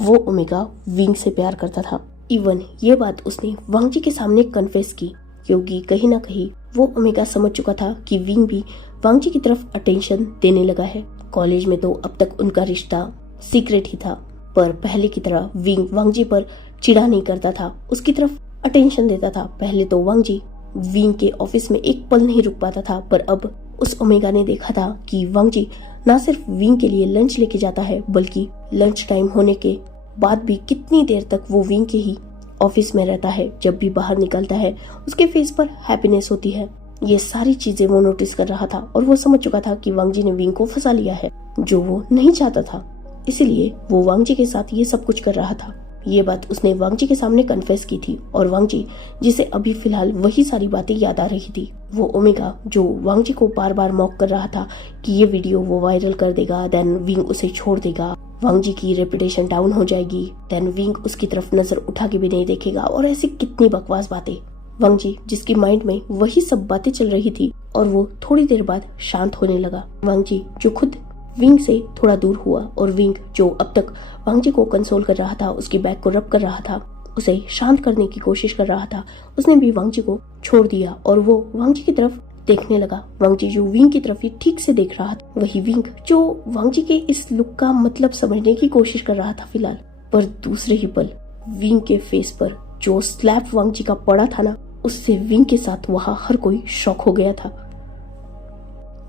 वो ओमेगा विंग से प्यार करता था। इवन ये बात उसने वांगजी के सामने कन्फेस की, क्योंकि कहीं ना कहीं वो ओमेगा समझ चुका था कि विंग भी वांगजी की तरफ अटेंशन देने लगा है। कॉलेज में तो अब तक उनका रिश्ता सीक्रेट ही था, पर पहले की तरह विंग वांगजी पर चिढ़ा नहीं करता था, उसकी तरफ अटेंशन देता था। पहले तो वांगजी विंग के ऑफिस में एक पल नहीं रुक पाता था, पर अब उस ओमेगा ने देखा था कि वांगजी न सिर्फ विंग के लिए लंच लेके जाता है, बल्कि लंच टाइम होने के बाद भी कितनी देर तक वो विंग के ही ऑफिस में रहता है। जब भी बाहर निकलता है उसके फेस पर हैप्पीनेस होती है। ये सारी चीजें वो नोटिस कर रहा था और वो समझ चुका था कि वांगजी ने विंग को फंसा लिया है, जो वो नहीं चाहता था। इसीलिए वो वांगजी के साथ ये सब कुछ कर रहा था। ये बात उसने वांगजी के सामने कन्फेस की थी और वांगजी जिसे अभी फिलहाल वही सारी बातें याद आ रही थी। वो ओमेगा जो वांगजी को बार बार मॉक कर रहा था कि ये वीडियो वो वायरल कर देगा, देन विंग उसे छोड़ देगा, वांगजी की रेपुटेशन डाउन हो जाएगी, देन विंग उसकी तरफ नजर उठा के भी नहीं देखेगा, और ऐसी कितनी बकवास बातें। वांगजी जिसकी माइंड में वही सब बातें चल रही थी और वो थोड़ी देर बाद शांत होने लगा। वांगजी जो खुद विंग से थोड़ा दूर हुआ और विंग जो अब तक वांगजी को कंसोल कर रहा था, उसकी बैक को रब कर रहा था, उसे शांत करने की कोशिश कर रहा था, उसने भी वांग जी को छोड़ दिया और वो वांग जी की तरफ देखने लगा। वांग जी जो विंग की तरफ ही ठीक से देख रहा था, वही विंग जो वांग जी के इस लुक का मतलब समझने की कोशिश कर रहा था फिलहाल। पर दूसरे ही पल विंग के फेस पर जो स्लैप वांग जी का पड़ा था ना, उससे विंग के साथ वहां हर कोई शॉक हो गया था।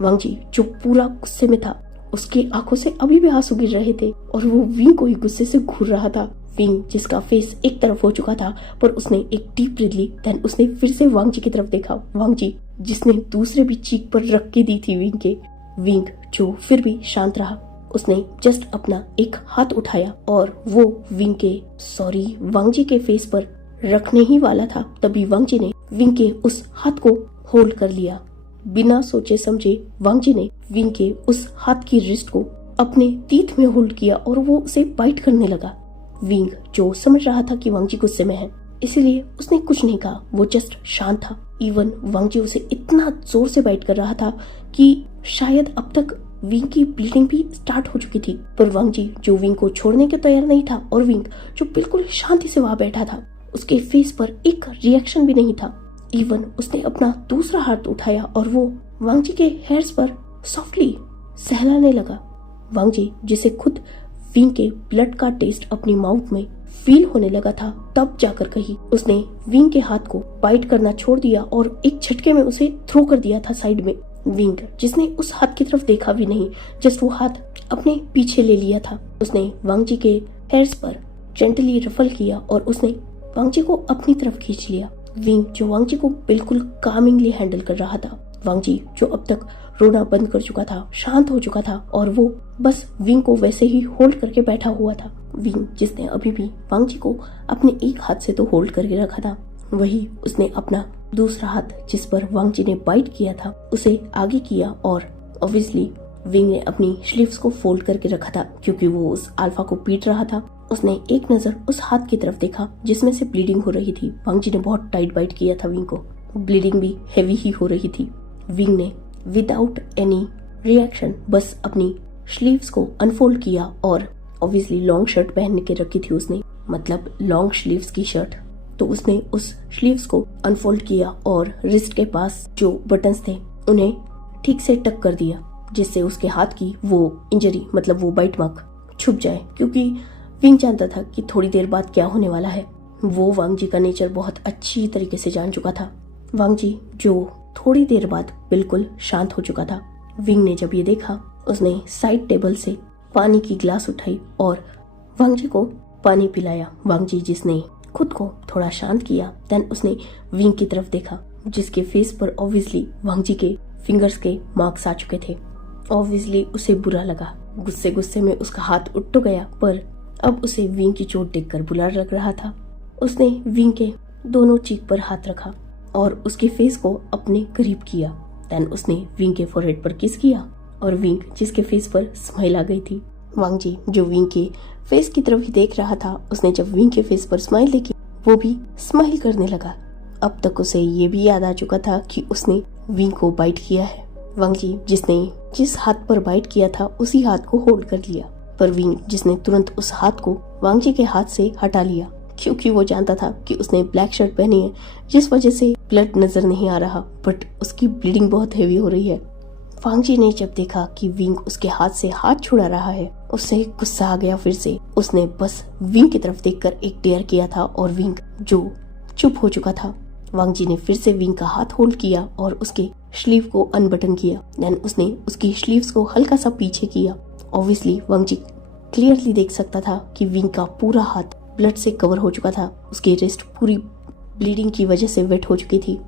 वांग जी जो पूरा गुस्से में था, उसकी आंखों से अभी भी आंसू गिर रहे थे और वो विंग को ही गुस्से से घूर रहा था। विंग जिसका फेस एक तरफ हो चुका था, पर उसने एक डीप ब्रीथ ली, देन उसने फिर से वांग जी की तरफ देखा। वांग जी जिसने दूसरे भी चीक पर रख के दी थी विंग के। विंग जो फिर भी शांत रहा, उसने जस्ट अपना एक हाथ उठाया और वो विंग के वांग जी के फेस पर रखने ही वाला था, तभी वांग जी ने विंग के उस हाथ को होल्ड कर लिया। बिना सोचे समझे वांग जी ने विंग के उस हाथ की रिस्ट को अपने टीथ में होल्ड किया और वो उसे बाइट करने लगा। विंग जो समझ रहा था कि वांग जी गुस्से में है, इसीलिए उसने कुछ नहीं कहा, वो जस्ट शांत था। इवन वांग जी उसे इतना जोर से बाइट कर रहा था कि शायद अब तक विंग की ब्लीडिंग भी स्टार्ट हो चुकी थी, पर वांग जी जो विंग को छोड़ने के तैयार नहीं था और विंग जो बिल्कुल शांति से वहां बैठा था, उसके फेस पर एक रिएक्शन भी नहीं था। इवन उसने अपना दूसरा हाथ उठाया और वो वांग जी के हेयर्स पर सॉफ्टली सहलाने लगा। वांग जी जिसे खुद विंग के ब्लड का टेस्ट अपनी माउथ में फील होने लगा था, तब जाकर कहीं उसने विंग के हाथ को बाइट करना छोड़ दिया और एक झटके में उसे थ्रो कर दिया था साइड में। विंग जिसने उस हाथ की तरफ देखा भी नहीं, जस्ट वो हाथ अपने पीछे ले लिया था। उसने वांग जी के हेयर्स पर जेंटली रफल किया और उसने वांग जी को अपनी तरफ खींच लिया। विंग जो वांग जी को बिल्कुल कामिंगली हैंडल कर रहा था। वांग जी जो अब तक रोना बंद कर चुका था, शांत हो चुका था और वो बस विंग को वैसे ही होल्ड करके बैठा हुआ था। विंग जिसने अभी भी वांग जी को अपने एक हाथ से तो होल्ड करके रखा था, वही उसने अपना दूसरा हाथ जिस पर वांग जी ने बाइट किया था उसे आगे किया और ऑब्वियसली विंग ने अपनी स्लीव्स को फोल्ड करके रखा था क्योंकि वो उस अल्फा को पीट रहा था। उसने एक नजर उस हाथ की तरफ देखा जिसमें से ब्लीडिंग हो रही थी। वांग जी ने बहुत टाइट बाइट किया था विंग को, ब्लीडिंग भी हेवी ही हो रही थी। विंग ने विदाउट एनी रिएक्शन बस अपनी स्लीव्स को अनफोल्ड किया और ऑब्वियसली लॉन्ग शर्ट पहन के रखी थी उसने, मतलब लॉन्ग स्लीव्स की शर्ट, तो उसने उस स्लीव्स को अनफोल्ड किया और रिस्ट के पास जो बटन्स थे उन्हें ठीक से टक कर दिया, जिससे उसके हाथ की वो इंजरी मतलब वो बाइट मार्क छुप जाए, क्योंकि विंग जानता था कि थोड़ी देर बाद क्या होने वाला है। वो वांग जी का नेचर बहुत अच्छी तरीके से जान चुका था। वांग जी जो थोड़ी देर बाद बिल्कुल शांत हो चुका था। विंग ने जब ये देखा, उसने साइड टेबल से पानी की ग्लास उठाई और वांग जी को पानी पिलाया। वांग जी जिसने खुद को थोड़ा शांत किया, देन उसने विंग की तरफ देखा जिसके फेस पर ऑब्वियसली वांग जी के फिंगर्स के मार्क्स आ चुके थे। ऑब्वियसली उसे बुरा लगा, गुस्से गुस्से में उसका हाथ उठ तो गया, पर अब उसे विंग की चोट देखकर बुरा लग रहा था। उसने विंग के दोनों चीक पर हाथ रखा और उसके फेस को अपने करीब किया। देन उसने विंग के फोरहेड पर किस किया और विंग जिसके फेस पर स्माइल आ गई थी। वांग जी जो विंग के फेस की तरफ ही देख रहा था, उसने जब विंग के फेस पर स्माइल देखी, वो भी स्माइल करने लगा। अब तक उसे ये भी याद आ चुका था कि उसने विंग को बाइट किया है। वांग जी जिसने जिस हाथ पर बाइट किया था उसी हाथ को होल्ड कर लिया, पर विंग जिसने तुरंत उस हाथ को वांग जी के हाथ से हटा लिया, क्योंकि वो जानता था कि उसने ब्लैक शर्ट पहनी है जिस वजह से ब्लड नजर नहीं आ रहा, बट उसकी ब्लीडिंग बहुत हेवी हो रही है। वांग जी ने जब देखा कि विंग उसके हाथ से हाथ छुड़ा रहा है, उससे गुस्सा आ गया फिर से। उसने बस विंग की तरफ देखकर एक डेयर किया था और विंग जो चुप हो चुका था। वांग जी ने फिर से विंग का हाथ होल्ड किया और उसके स्लीव को अनबटन किया। देन उसने उसकी स्लीव्स को हल्का सा पीछे किया। ऑब्वियसली वांग जी क्लियरली देख सकता था कि विंग का पूरा हाथ ब्लड से कवर हो चुका था, उसकी रिस्ट पूरी ब्लीडिंग की वजह से वेट हो चुकी थी।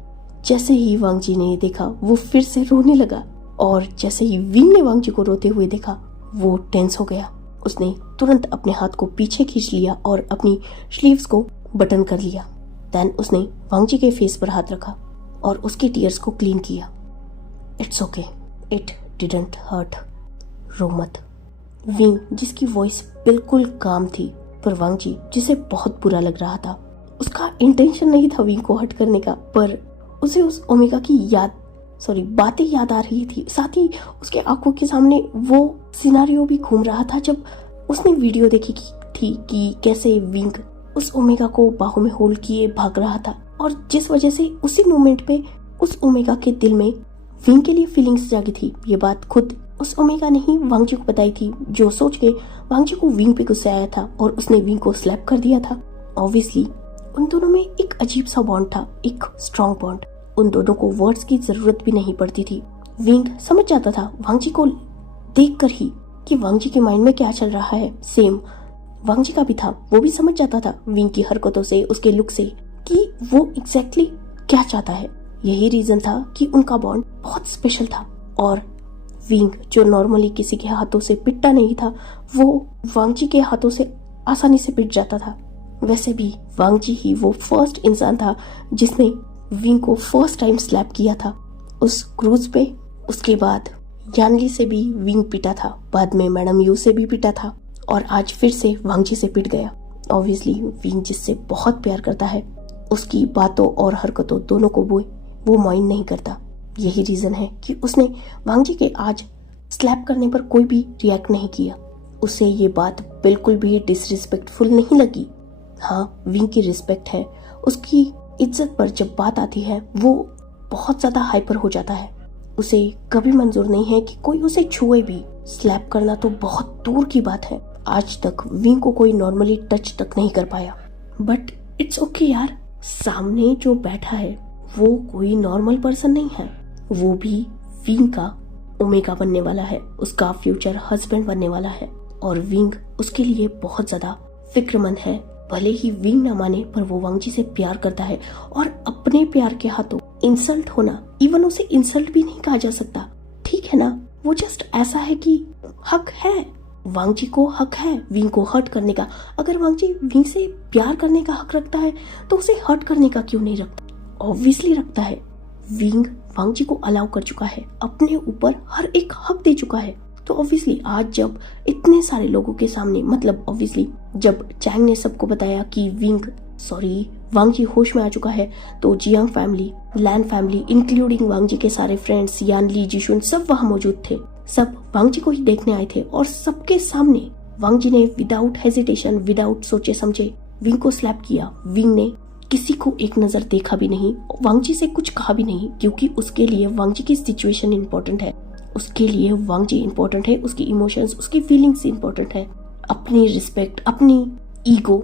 जैसे ही वांग जी ने देखा, वो फिर से रोने लगा और जैसे ही विंग ने वांग जी को रोते हुए देखा, वो टेंस हो गया। उसने तुरंत अपने हाथ को पीछे खींच लिया और अपनी स्लीव्स को बटन कर लिया। देन उसने वांग जी के फेस पर हाथ रखा और उसके टीयर्स को क्लीन किया। It's okay, it didn't hurt, रो मत। विंग जिसकी वॉइस बिल्कुल काम थी, पर वांग जी जिसे बहुत बुरा लग रहा था। उसका इंटेंशन नहीं था विंग को हर्ट करने का, पर उसे उस ओमेगा की बातें याद आ रही थी। साथ ही उसके आंखों के सामने वो सिनारियो भी घूम रहा था जब उसने वीडियो देखी थी कि कैसे विंग उस ओमेगा को बाहों में होल्ड किए भाग रहा था, और जिस वजह से उसी मोमेंट पे उस ओमेगा के दिल में विंग के लिए फीलिंग्स जागी थी। ये बात खुद उस ओमेगा ने ही वांग जी को बताई थी, जो सोच के वांग जी को विंग पे गुस्सा आया था और उसने विंग को स्लैप कर दिया था। ऑब्वियसली उन दोनों में एक अजीब सा बॉन्ड था, एक स्ट्रॉन्ग बॉन्ड। उन दोनों को वर्ड्स की जरूरत भी नहीं पड़ती थी। विंग समझ जाता था वांग जी को देखकर ही कि वांग जी के माइंड में क्या चल रहा है। सेम वांग जी का भी था, वो भी समझ जाता था विंग की हरकतों से, उसके लुक से, कि वो एग्जैक्टली क्या चाहता है। यही रीजन था कि उनका बॉन्ड बहुत स्पेशल था। और विंग जो नॉर्मली किसी के हाथों से पिटता नहीं था, वो वांग जी के हाथों से आसानी से पिट जाता था। वैसे भी वांग जी ही वो फर्स्ट इंसान था जिसने विंग को फर्स्ट टाइम स्लैप किया था उस क्रूज पे। उसके बाद यानली से भी विंग पिटा था, बाद में मैडम यू से भी पिटा था, और आज फिर से वांग जी से पिट गया। ऑब्वियसली विंग जिससे बहुत प्यार करता है, उसकी बातों और हरकतों दोनों को वो माइंड नहीं करता। यही रीजन है कि उसने वांग जी के आज स्लैप करने पर कोई भी रिएक्ट नहीं किया। उसे ये बात बिल्कुल भी डिसरिस्पेक्टफुल नहीं लगी। हाँ, विंग की रिस्पेक्ट है, उसकी इज्जत पर जब बात आती है वो बहुत ज्यादा हाइपर हो जाता है। उसे कभी मंजूर नहीं है कि कोई उसे छुए भी। स्लैप करना तो बहुत दूर की बात है, आज तक विंग को कोई नॉर्मली टच तक नहीं कर पाया। बट इट्स ओके यार, सामने जो बैठा है वो कोई नॉर्मल पर्सन नहीं है, वो भी विंग का ओमेगा बनने वाला है, उसका फ्यूचर हस्बैंड बनने वाला है, और विंग उसके लिए बहुत ज्यादा फिक्रमंद है। भले ही विंग ना माने, पर वो वांग जी से प्यार करता है, और अपने प्यार के हाथों इंसल्ट होना, इवन उसे इंसल्ट भी नहीं कहा जा सकता, ठीक है ना। वो जस्ट ऐसा है कि हक है, वांग जी को हक है विंग को हर्ट करने का। अगर वांग जी विंग से प्यार करने का हक रखता है तो उसे हर्ट करने का क्यों नहीं रखता? ऑब्वियसली रखता है। विंग वांग जी को अलाउ कर चुका है, अपने ऊपर हर एक हक दे चुका है। तो ऑब्वियसली आज जब इतने सारे लोगों के सामने, मतलब ऑब्वियसली जब चैंग ने सबको बताया कि वांग जी होश में आ चुका है, तो जियांग फैमिली, लैन फैमिली, इंक्लूडिंग वांग जी के सारे फ्रेंड्स, यान ली, जिशुन, सब वहाँ मौजूद थे। सब वांग जी को ही देखने आए थे, और सबके सामने वांग जी ने विदाउट हेजिटेशन, विदाउट सोचे समझे विंग को स्लैप किया। विंग ने किसी को एक नजर देखा भी नहीं, वांग जी से कुछ कहा भी नहीं, क्योंकि उसके लिए वांग जी की सिचुएशन इंपॉर्टेंट है, उसके लिए वांग जी इंपॉर्टेंट है, उसकी इमोशंस, उसकी फीलिंग्स इंपॉर्टेंट है। अपनी रिस्पेक्ट, अपनी ईगो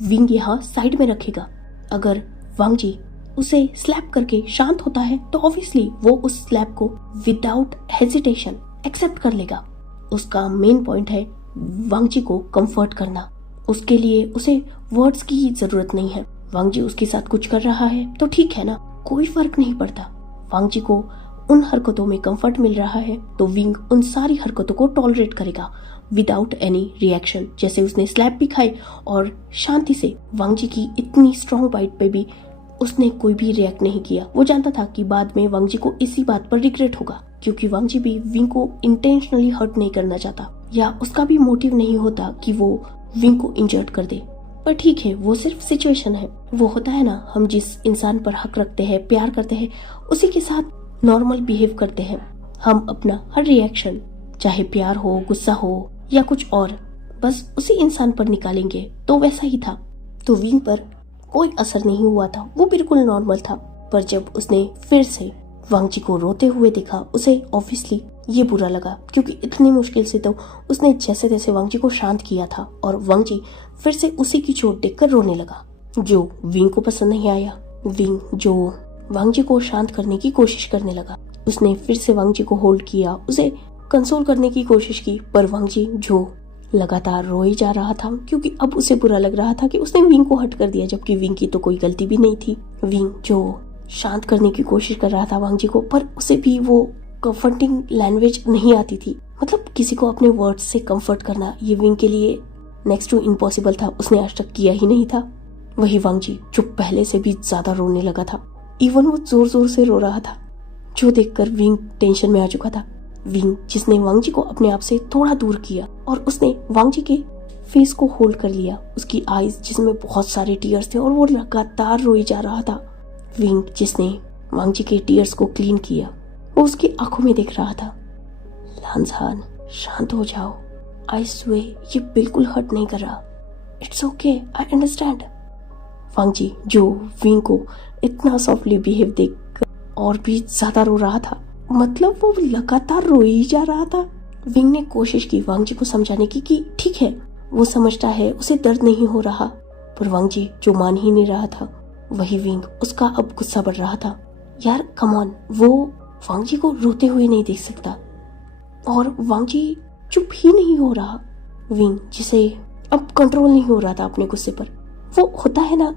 विंग यहाँ साइड में रखेगा। अगर वांग जी उसे स्लैप करके शांत होता है तो ऑब्वियसली वो उस स्लैप को विदाउट हेजिटेशन एक्सेप्ट कर लेगा। उसका मेन पॉइंट है वांग जी को कंफर्ट करना, उसके लिए उसे वर्ड्स की ही जरूरत नहीं है। वांग जी उसके साथ कुछ कर रहा है तो ठीक है ना, कोई फर्क नहीं पड़ता। वांग जी को उन हरकतों में कंफर्ट मिल रहा है तो विंग उन सारी हरकतों को टॉलरेट करेगा विदाउट एनी रिएक्शन। जैसे उसने स्लैप भी खाई और शांति से वांग जी की इतनी स्ट्रॉन्ग बाइट पे भी उसने कोई भी रिएक्ट नहीं किया। वो जानता था कि बाद में वांग जी को इसी बात पर रिग्रेट होगा, क्योंकि वांग जी भी विंग को इंटेंशनली हर्ट नहीं करना चाहता, या उसका भी मोटिव नहीं होता कि वो विंग को इंजर्ड कर दे। पर ठीक है, वो सिर्फ सिचुएशन है। वो होता है ना, हम जिस इंसान पर हक रखते हैं, प्यार करते हैं, उसी के साथ नॉर्मल बिहेव करते हैं। हम अपना हर रिएक्शन, चाहे प्यार हो, गुस्सा हो या कुछ और, बस उसी इंसान पर निकालेंगे। तो वैसा ही था। तो विंग पर कोई असर नहीं हुआ था, वो बिल्कुल नॉर्मल था। पर जब उसने फिर से वांग जी को रोते हुए देखा, उसे ऑब्वियसली ये बुरा लगा, क्योंकि इतनी मुश्किल से तो उसने जैसे तैसे वांग जी को शांत किया था, और वांग जी फिर से उसी की चोट देखकर रोने लगा, जो विंग को पसंद नहीं आया। विंग जो वांग जी को शांत करने की कोशिश करने लगा, उसने फिर से वांग जी को होल्ड किया, उसे कंसोल करने की कोशिश की, पर वांग जी जो लगातार रो ही जा रहा था, क्योंकि अब उसे बुरा लग रहा था कि उसने विंग को हर्ट कर दिया, जबकि विंग की तो कोई गलती भी नहीं थी। विंग जो शांत करने की कोशिश कर रहा था वांग जी को, पर उसे भी वो कंफर्टिंग लैंग्वेज नहीं आती थी। मतलब किसी को अपने वर्ड्स से कंफर्ट करना, ये विंग के लिए नेक्स्ट टू इम्पॉसिबल था, उसने आज तक किया ही नहीं था। वही वांग जी जो पहले से भी ज्यादा रोने लगा था, इवन वो जोर जोर से रो रहा था, जो देखकर विंग टेंशन में आ चुका था। विंग जिसने वांग जी को अपने आप से थोड़ा दूर किया, और उसने वांग जी के फेस को होल्ड कर लिया, उसकी आईज जिसमें बहुत सारे टीयर्स थे और वो लगातार रोई जा रहा था। विंग जिसने वांग जी के टीयर्स को क्लीन किया, वो उसकी आंखों में देख रहा था। लांजान, शांत हो जाओ, आई स्वे ये बिल्कुल हर्ट नहीं कर रहा। It's okay, I understand. Wang ji जो विंग को इतना सॉफ्टली बिहेव देख और भी ज्यादा रो रहा था, मतलब वो लगातार रो ही जा रहा था। विंग ने कोशिश की वांग जी को समझाने की कि ठीक है, वो समझता है, उसे दर्द नहीं हो रहा, पर वांग जी जो मान ही नहीं रहा था। वही विंग, उसका अब गुस्सा बढ़ रहा था। यार कम ऑन, वो वांग जी को रोते हुए नहीं देख सकता, और वांग जी चुप ही नहीं हो रहा। विंग जिसे अब कंट्रोल नहीं हो रहा था अपने गुस्से पर, वो होता है ना,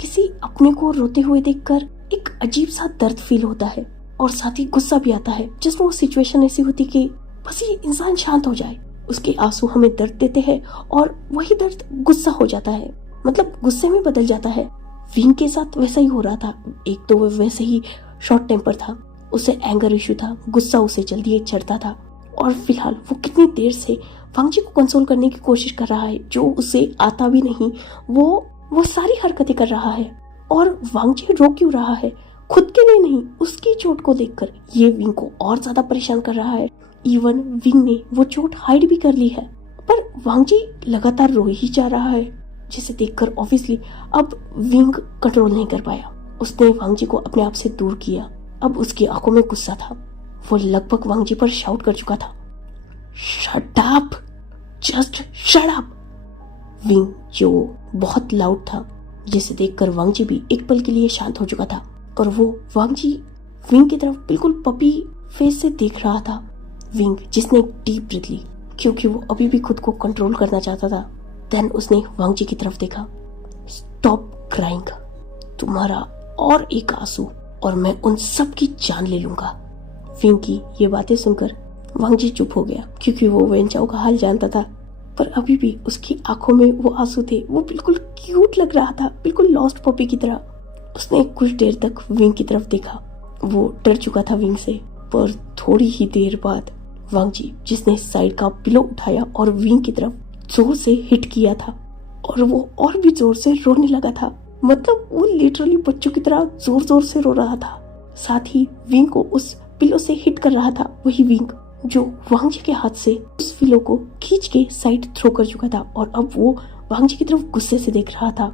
किसी अपने को रोते हुए देखकर एक अजीब सा दर्द फील होता है और साथ ही गुस्सा भी आता है। जस्ट वो सिचुएशन ऐसी होती कि बस ये इंसान शांत हो जाए। उसके आंसू हमें दर्द देते हैं और वही दर्द गुस्सा हो जाता है, मतलब गुस्से में बदल जाता है। विंग के साथ वैसा ही हो रहा था। एक तो वो वैसे ही शॉर्ट टेम्पर था, उसे एंगर इश्यू था, गुस्सा उसे जल्दी चढ़ता था, और फिलहाल वो कितनी देर से वांग जी को कंसोल करने की कोशिश कर रहा है, जो उसे आता भी नहीं। वो सारी हरकतें कर रहा है, और वांग जी रो क्यों रहा है? खुद के लिए नहीं, उसकी चोट को देखकर। ये विंग को और ज्यादा परेशान कर रहा है। इवन विंग ने वो चोट हाइड भी कर ली है, पर वांग जी लगातार रो ही जा रहा है, जिसे देखकर ऑब्वियसली अब विंग कंट्रोल नहीं कर पाया। उसने वांग जी को अपने आप से दूर किया। अब उसकी आंखों में गुस्सा था। वो लगभग वांग जी पर शाउट कर चुका था, shut up, just shut up. Wing जो बहुत लाउड था, जिसे देखकर वांग जी भी एक पल के लिए शांत हो चुका था, और वो वांग जी विंग की तरफ बिल्कुल पपी फेस से देख रहा था। विंग जिसने एक डीप ब्रीथ ली, क्योंकि वो अभी भी खुद को कंट्रोल करना चाहता था। देन उसने वांग जी की तरफ देखा। स्टॉप क्राइंग, तुम्हारा और एक आंसू और मैं उन सब की जान ले लूंगा। विंग की ये बातें सुनकर वांग जी चुप हो गया, क्योंकि वो वेनचाओ का हाल जानता था, पर अभी भी उसकी आंखों में वो आंसू थे। वो बिल्कुल क्यूट लग रहा था, बिल्कुल लॉस्ट पपी की तरह। उसने कुछ देर तक विंग की तरफ देखा। वो डर चुका था विंग से, पर थोड़ी ही देर बाद वांग जी जिसने साइड का पिलो उठाया और विंग की तरफ जोर से हिट किया था, और वो और भी जोर से रोने लगा था। मतलब वो लिटरली बच्चों की तरह जोर जोर से रो रहा था। साथ ही विंग को उस पिलो से हिट कर रहा था वही विंग जो वांग जी के हाथ से उस पिलो को खींच के साइड थ्रो कर चुका था, और अब वो वांग जी की तरफ गुस्से से देख रहा था।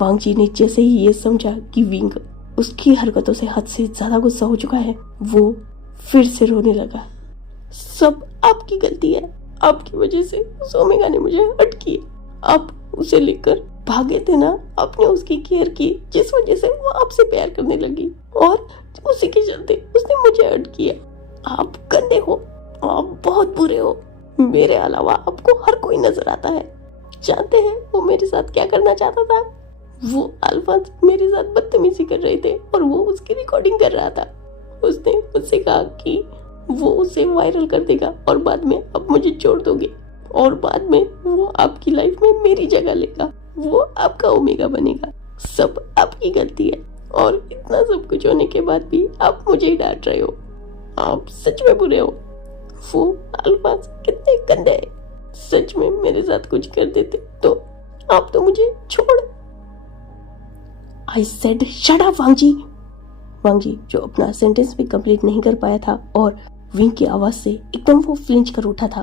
वांग जी ने जैसे ही ये समझा कि विंग उसकी हरकतों से हद से ज्यादा गुस्सा हो चुका है, वो फिर से रोने लगा। सब आपकी गलती है, आपकी वजह से उस ओमेगा ने मुझे हर्ट किया। आप उसे लेकर भागे थे ना, आपने उसकी केयर की, जिस वजह से वो आपसे प्यार करने लगी, और उसी के चलते उसने मुझे हर्ट किया। आप गंदे हो, आप बहुत बुरे हो। मेरे अलावा आपको हर कोई नजर आता है। जानते हैं वो मेरे साथ क्या करना चाहता था? वो अल्फांस मेरे साथ बदतमीजी कर रहे थे और वो उसकी रिकॉर्डिंग कर रहा था। उसने मुझसे कहा कि वो उसे वायरल कर देगा और बाद में आप मुझे छोड़ दोगे, और बाद में वो आपकी लाइफ में मेरी जगह लेगा, वो आपका ओमेगा बनेगा। सब आपकी गलती है, और इतना सब कुछ होने के बाद भी आप मुझे डांट रहे हो। आप सच में बुरे हो। वो अल्फांस कितने गंदे हैं। सच में मेरे साथ कुछ कर देते तो आप तो मुझे छोड़। आई सेड शट अप वांग जी। वांग जी जो अपना सेंटेंस भी कंप्लीट नहीं कर पाया था, और विंग की आवाज से एकदम वो फ्लिंच कर उठा था।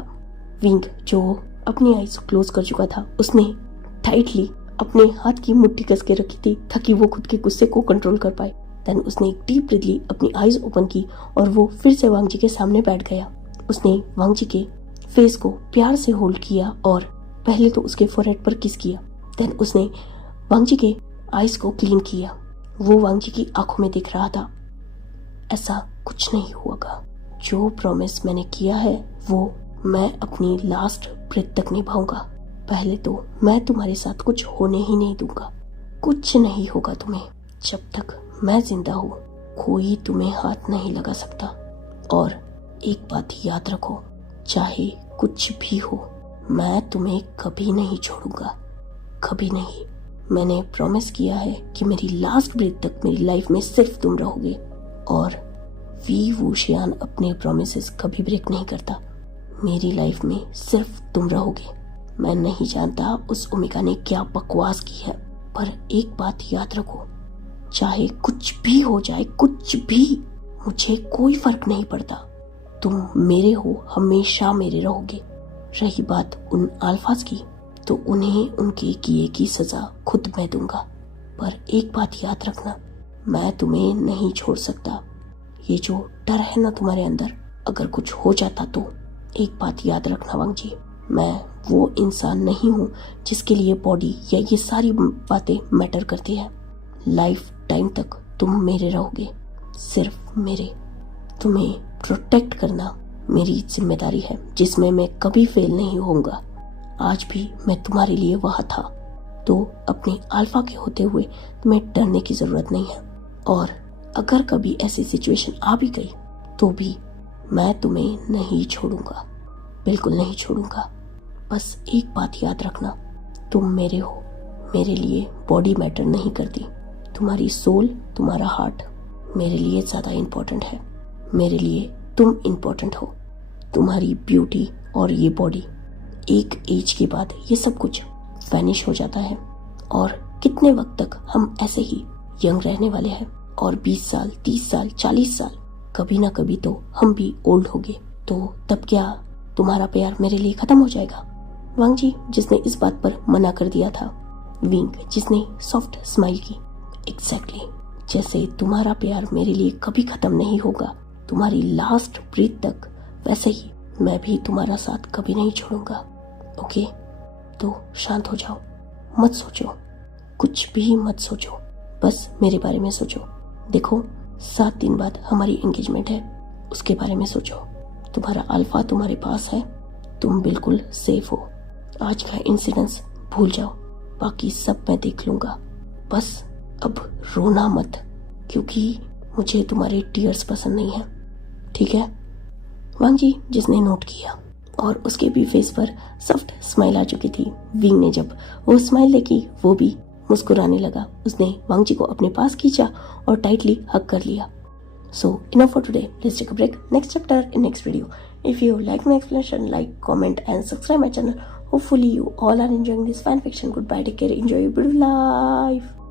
विंग जो अपनी आईज क्लोज कर चुका था, उसने टाइटली अपने हाथ की मुट्ठी कस के रखी थी ताकि वो खुद के गुस्से को कंट्रोल कर पाए। देन उसने एक डीप ब्रीथ ली, अपनी आईज ओपन की, और वो फिर से वांग जी के सामने बैठ गया। उसने वांग जी के फेस को प्यार से होल्ड किया और पहले तो उसके फोरहेड पर किस किया। देन उसने वांग जी के आईज को क्लीन किया। वो वांग जी की आंखों में दिख रहा था, ऐसा कुछ नहीं होगा। जो प्रॉमिस मैंने किया है वो मैं अपनी लास्ट ब्रेथ तक निभाऊंगा। पहले तो मैं तुम्हारे साथ कुछ होने ही नहीं दूंगा। कुछ नहीं होगा तुम्हें। जब तक मैं जिंदा हूँ कोई तुम्हें हाथ नहीं लगा सकता। और एक बात याद रखो, चाहे कुछ भी हो मैं तुम्हें कभी नहीं छोड़ूंगा, कभी नहीं। मैंने प्रॉमिस किया है कि मेरी लास्ट ब्रेथ तक मेरी लाइफ में सिर्फ तुम रहोगे, और वी वूशियान अपने प्रोमिसेस कभी ब्रेक नहीं करता। मेरी लाइफ में सिर्फ तुम रहोगे। मैं नहीं जानता उस ओमेगा ने क्या बकवास की है, पर एक बात याद रखो, चाहे कुछ भी हो जाए, कुछ भी, मुझे कोई फर्क नहीं पड़ता। तुम मेरे हो, हमेशा मेरे रहोगे। रही बात उन अल्फाज की, तो उन्हें उनके किए की सजा खुद मैं दूंगा। पर एक बात याद रखना, मैं तुम्हें नहीं छोड़ सकता। ये जो डर है ना तुम्हारे अंदर, अगर कुछ हो जाता तो एक बात याद रखना वांग जी, मैं वो इंसान नहीं हूँ जिसके लिए बॉडी या ये सारी बातें मैटर करती है। लाइफ टाइम तक तुम मेरे रहोगे, सिर्फ मेरे। तुम्हें प्रोटेक्ट करना मेरी जिम्मेदारी है, जिसमें मैं कभी फेल नहीं होऊंगा। आज भी मैं तुम्हारे लिए वहां था, तो अपने अल्फा के होते हुए तुम्हें डरने की जरूरत नहीं है। और अगर कभी ऐसी सिचुएशन आ भी गई तो भी मैं तुम्हें नहीं छोड़ूंगा, बिल्कुल नहीं छोड़ूंगा। बस एक बात याद रखना, तुम मेरे हो, मेरे लिए बॉडी मैटर नहीं करती। तुम्हारी सोल, तुम्हारा हार्ट मेरे लिए ज़्यादा इम्पोर्टेंट है। मेरे लिए तुम इम्पोर्टेंट हो। तुम्हारी ब्यूटी और ये बॉडी, एक एज के बाद ये सब कुछ वैनिश हो जाता है। और कितने वक्त तक हम ऐसे ही यंग रहने वाले हैं? और 20 साल, 30 साल, 40 साल, कभी ना कभी तो हम भी ओल्ड होंगे। तो तब क्या तुम्हारा प्यार मेरे लिए खत्म हो जाएगा? वांग जी जिसने इस बात पर मना कर दिया था, विंग जिसने सॉफ्ट स्माइल की। एग्जैक्टली जैसे तुम्हारा प्यार मेरे लिए कभी खत्म नहीं होगा, तुम्हारी लास्ट ब्रीथ तक, वैसे ही मैं भी तुम्हारा साथ कभी नहीं छोड़ूंगा। ओके, तो शांत हो जाओ, मत सोचो, कुछ भी मत सोचो, बस मेरे बारे में सोचो। देखो 7 दिन बाद हमारी एंगेजमेंट है, उसके बारे में सोचो। तुम्हारा अल्फा तुम्हारे पास है, तुम बिल्कुल सेफ हो। आज का इंसिडेंस भूल जाओ, बाकी सब मैं देख लूंगा। बस अब रोना मत, क्योंकि मुझे तुम्हारे टीयर्स पसंद नहीं है, ठीक है? वांग जी जिसने नोट किया, और उसके भी फेस पर सॉफ्ट स्माइल आ चुकी थी। विंग ने जब वो स्माइल देखी, वो भी मुस्कुराने लगा। उसने वांग जी को अपने पास खींचा और टाइटली हग कर लिया। So enough for today. Let's take a break. Next chapter in next video. If you like my explanation, like, comment and subscribe my channel. Hopefully you all are enjoying this fan fiction. Goodbye. Take care. Enjoy your beautiful life.